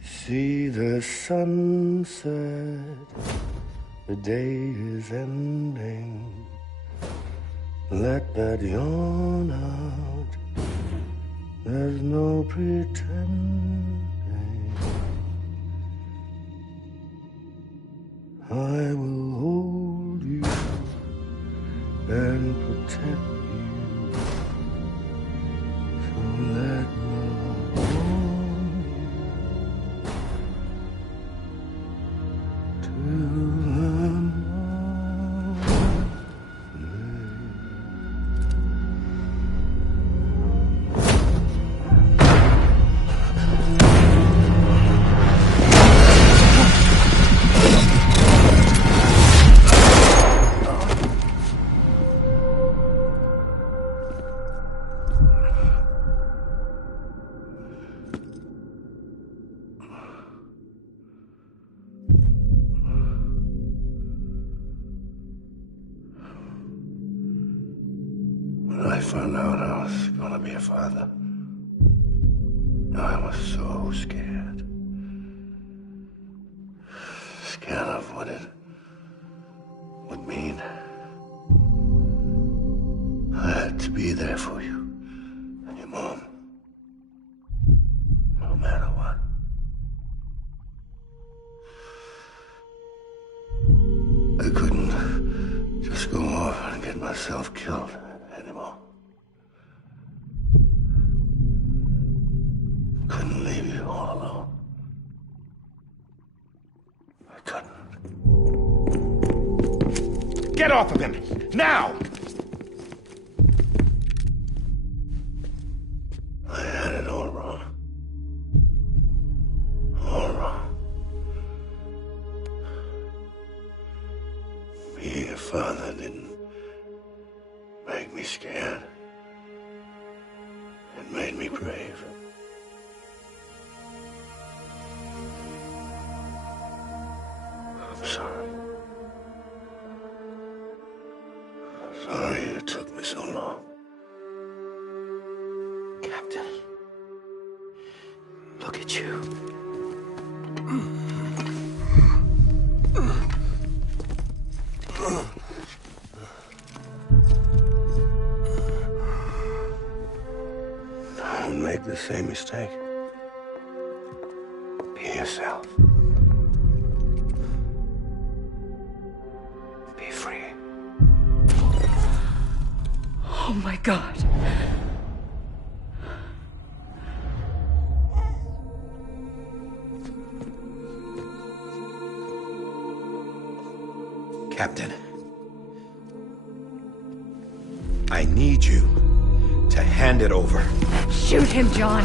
See the sunset, the day is ending. Let that yawn out, there's no pretending. I will hold you and protect you. So let me hold you till I'm When I found out I was gonna be a father, I was so scared. Scared of what it would mean. I had to be there for you and your mom, no matter what. I couldn't just go off and get myself killed anymore. Couldn't leave you all alone. I couldn't. Get off of him! Now! I had it all wrong. All wrong. Being a father didn't make me scared. It made me brave. I'm sorry. Sorry it took me so long. Captain, look at you. Don't make the same mistake. Be yourself. Be free. Oh my God. Captain, I need you to hand it over. Shoot him, John.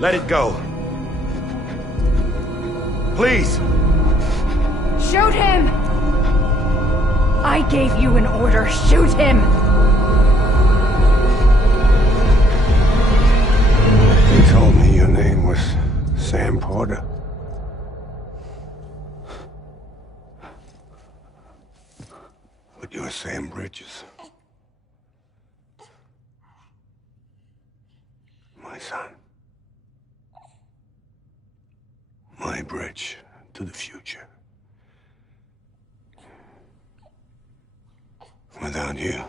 Let it go. Please. Shoot him! I gave you an order. Shoot him! You told me your name was Sam Porter. But you're Sam Bridges. My son. My bridge to the future. Without you,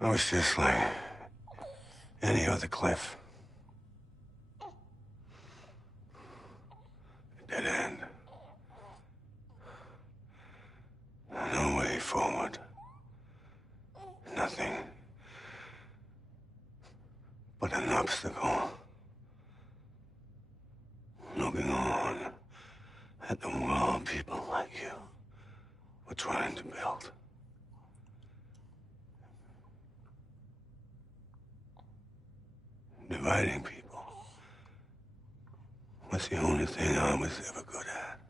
I was just like any other Cliff. but an obstacle. Looking on at the world people like you were trying to build. Dividing people was the only thing I was ever good at.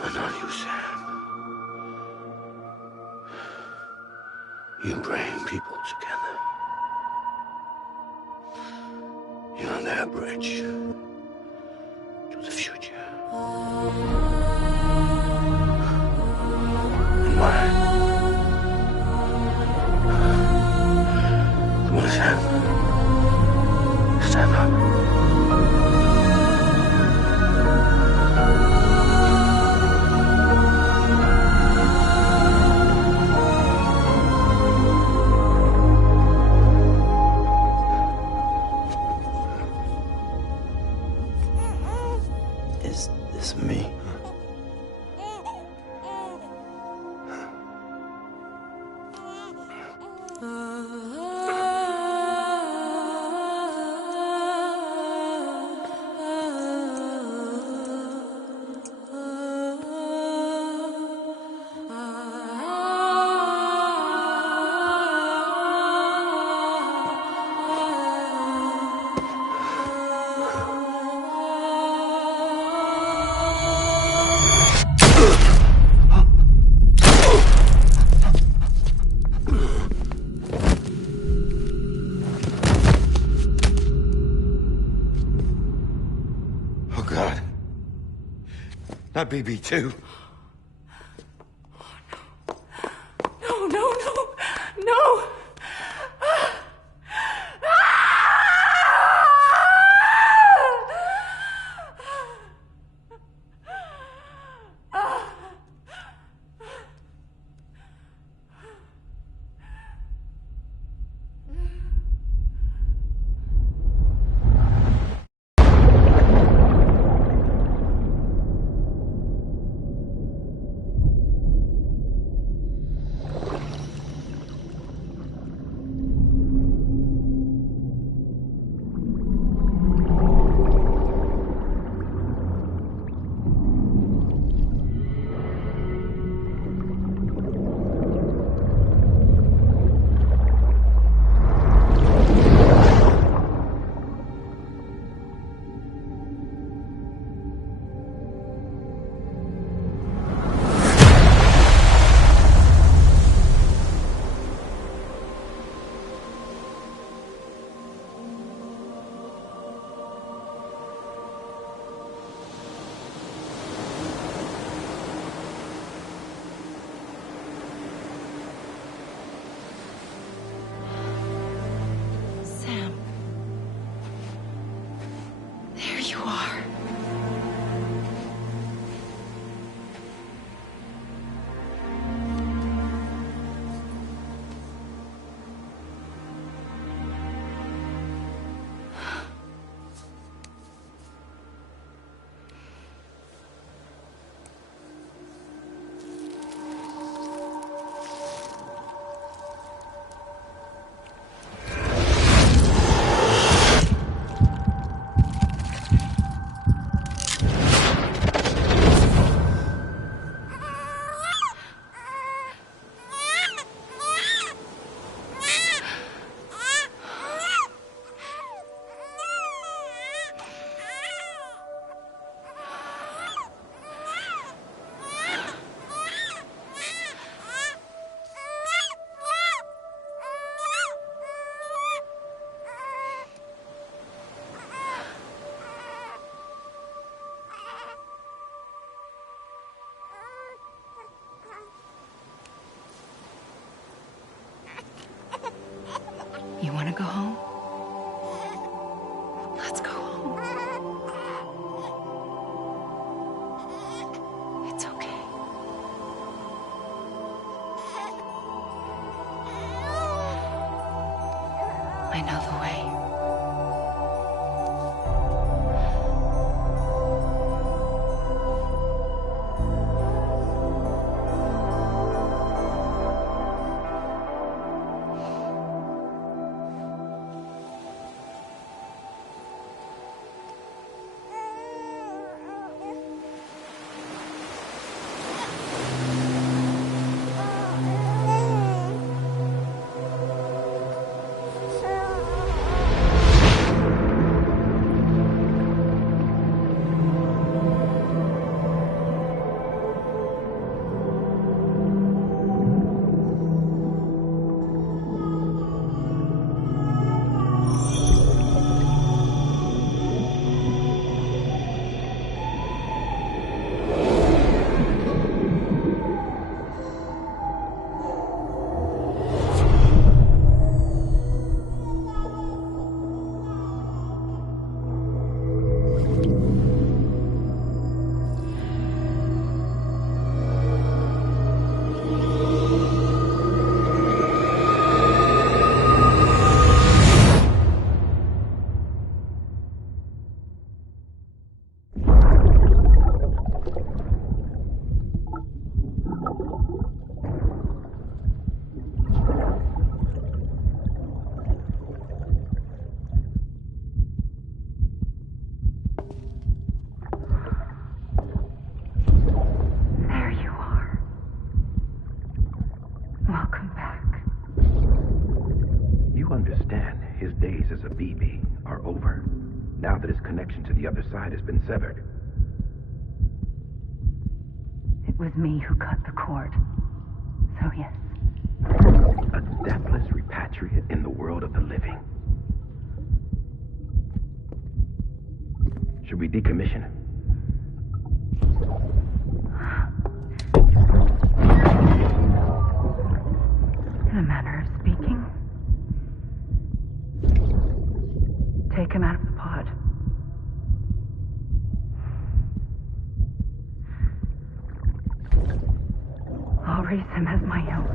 But not you, Sam. You bring people together. You're their bridge to the future. And mine. Come on, Sam. Stand up. Is this me? Oh, God. Not BB2. No, no, no, no! Sam. There you are. that his connection to the other side has been severed. It was me who cut the cord. So yes. A deathless repatriate in the world of the living. Should we decommission him? In a manner of speaking. Take him out of the pod. I'll raise him as my own.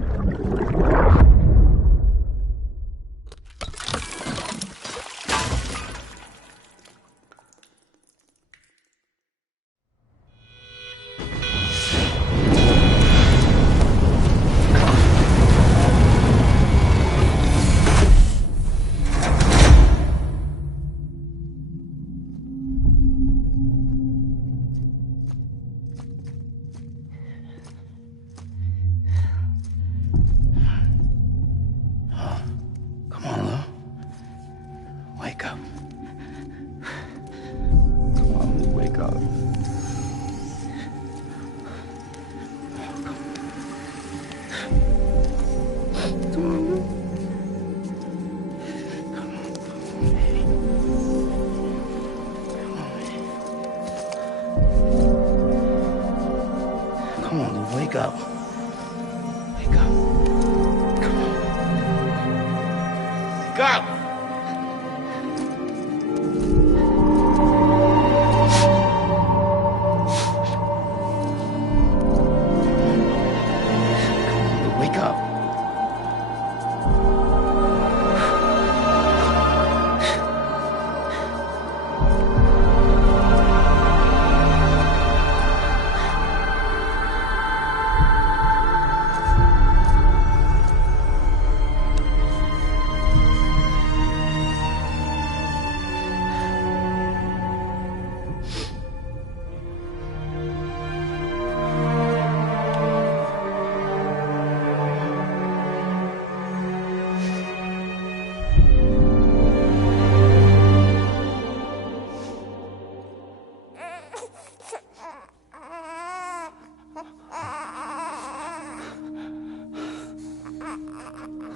Come on, Lou. Wake up. Come on, Lou, wake up. Come on, Lou. Come on, Lou, wake up. Wake up. Come on. Wake up! Wake up.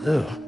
Lou.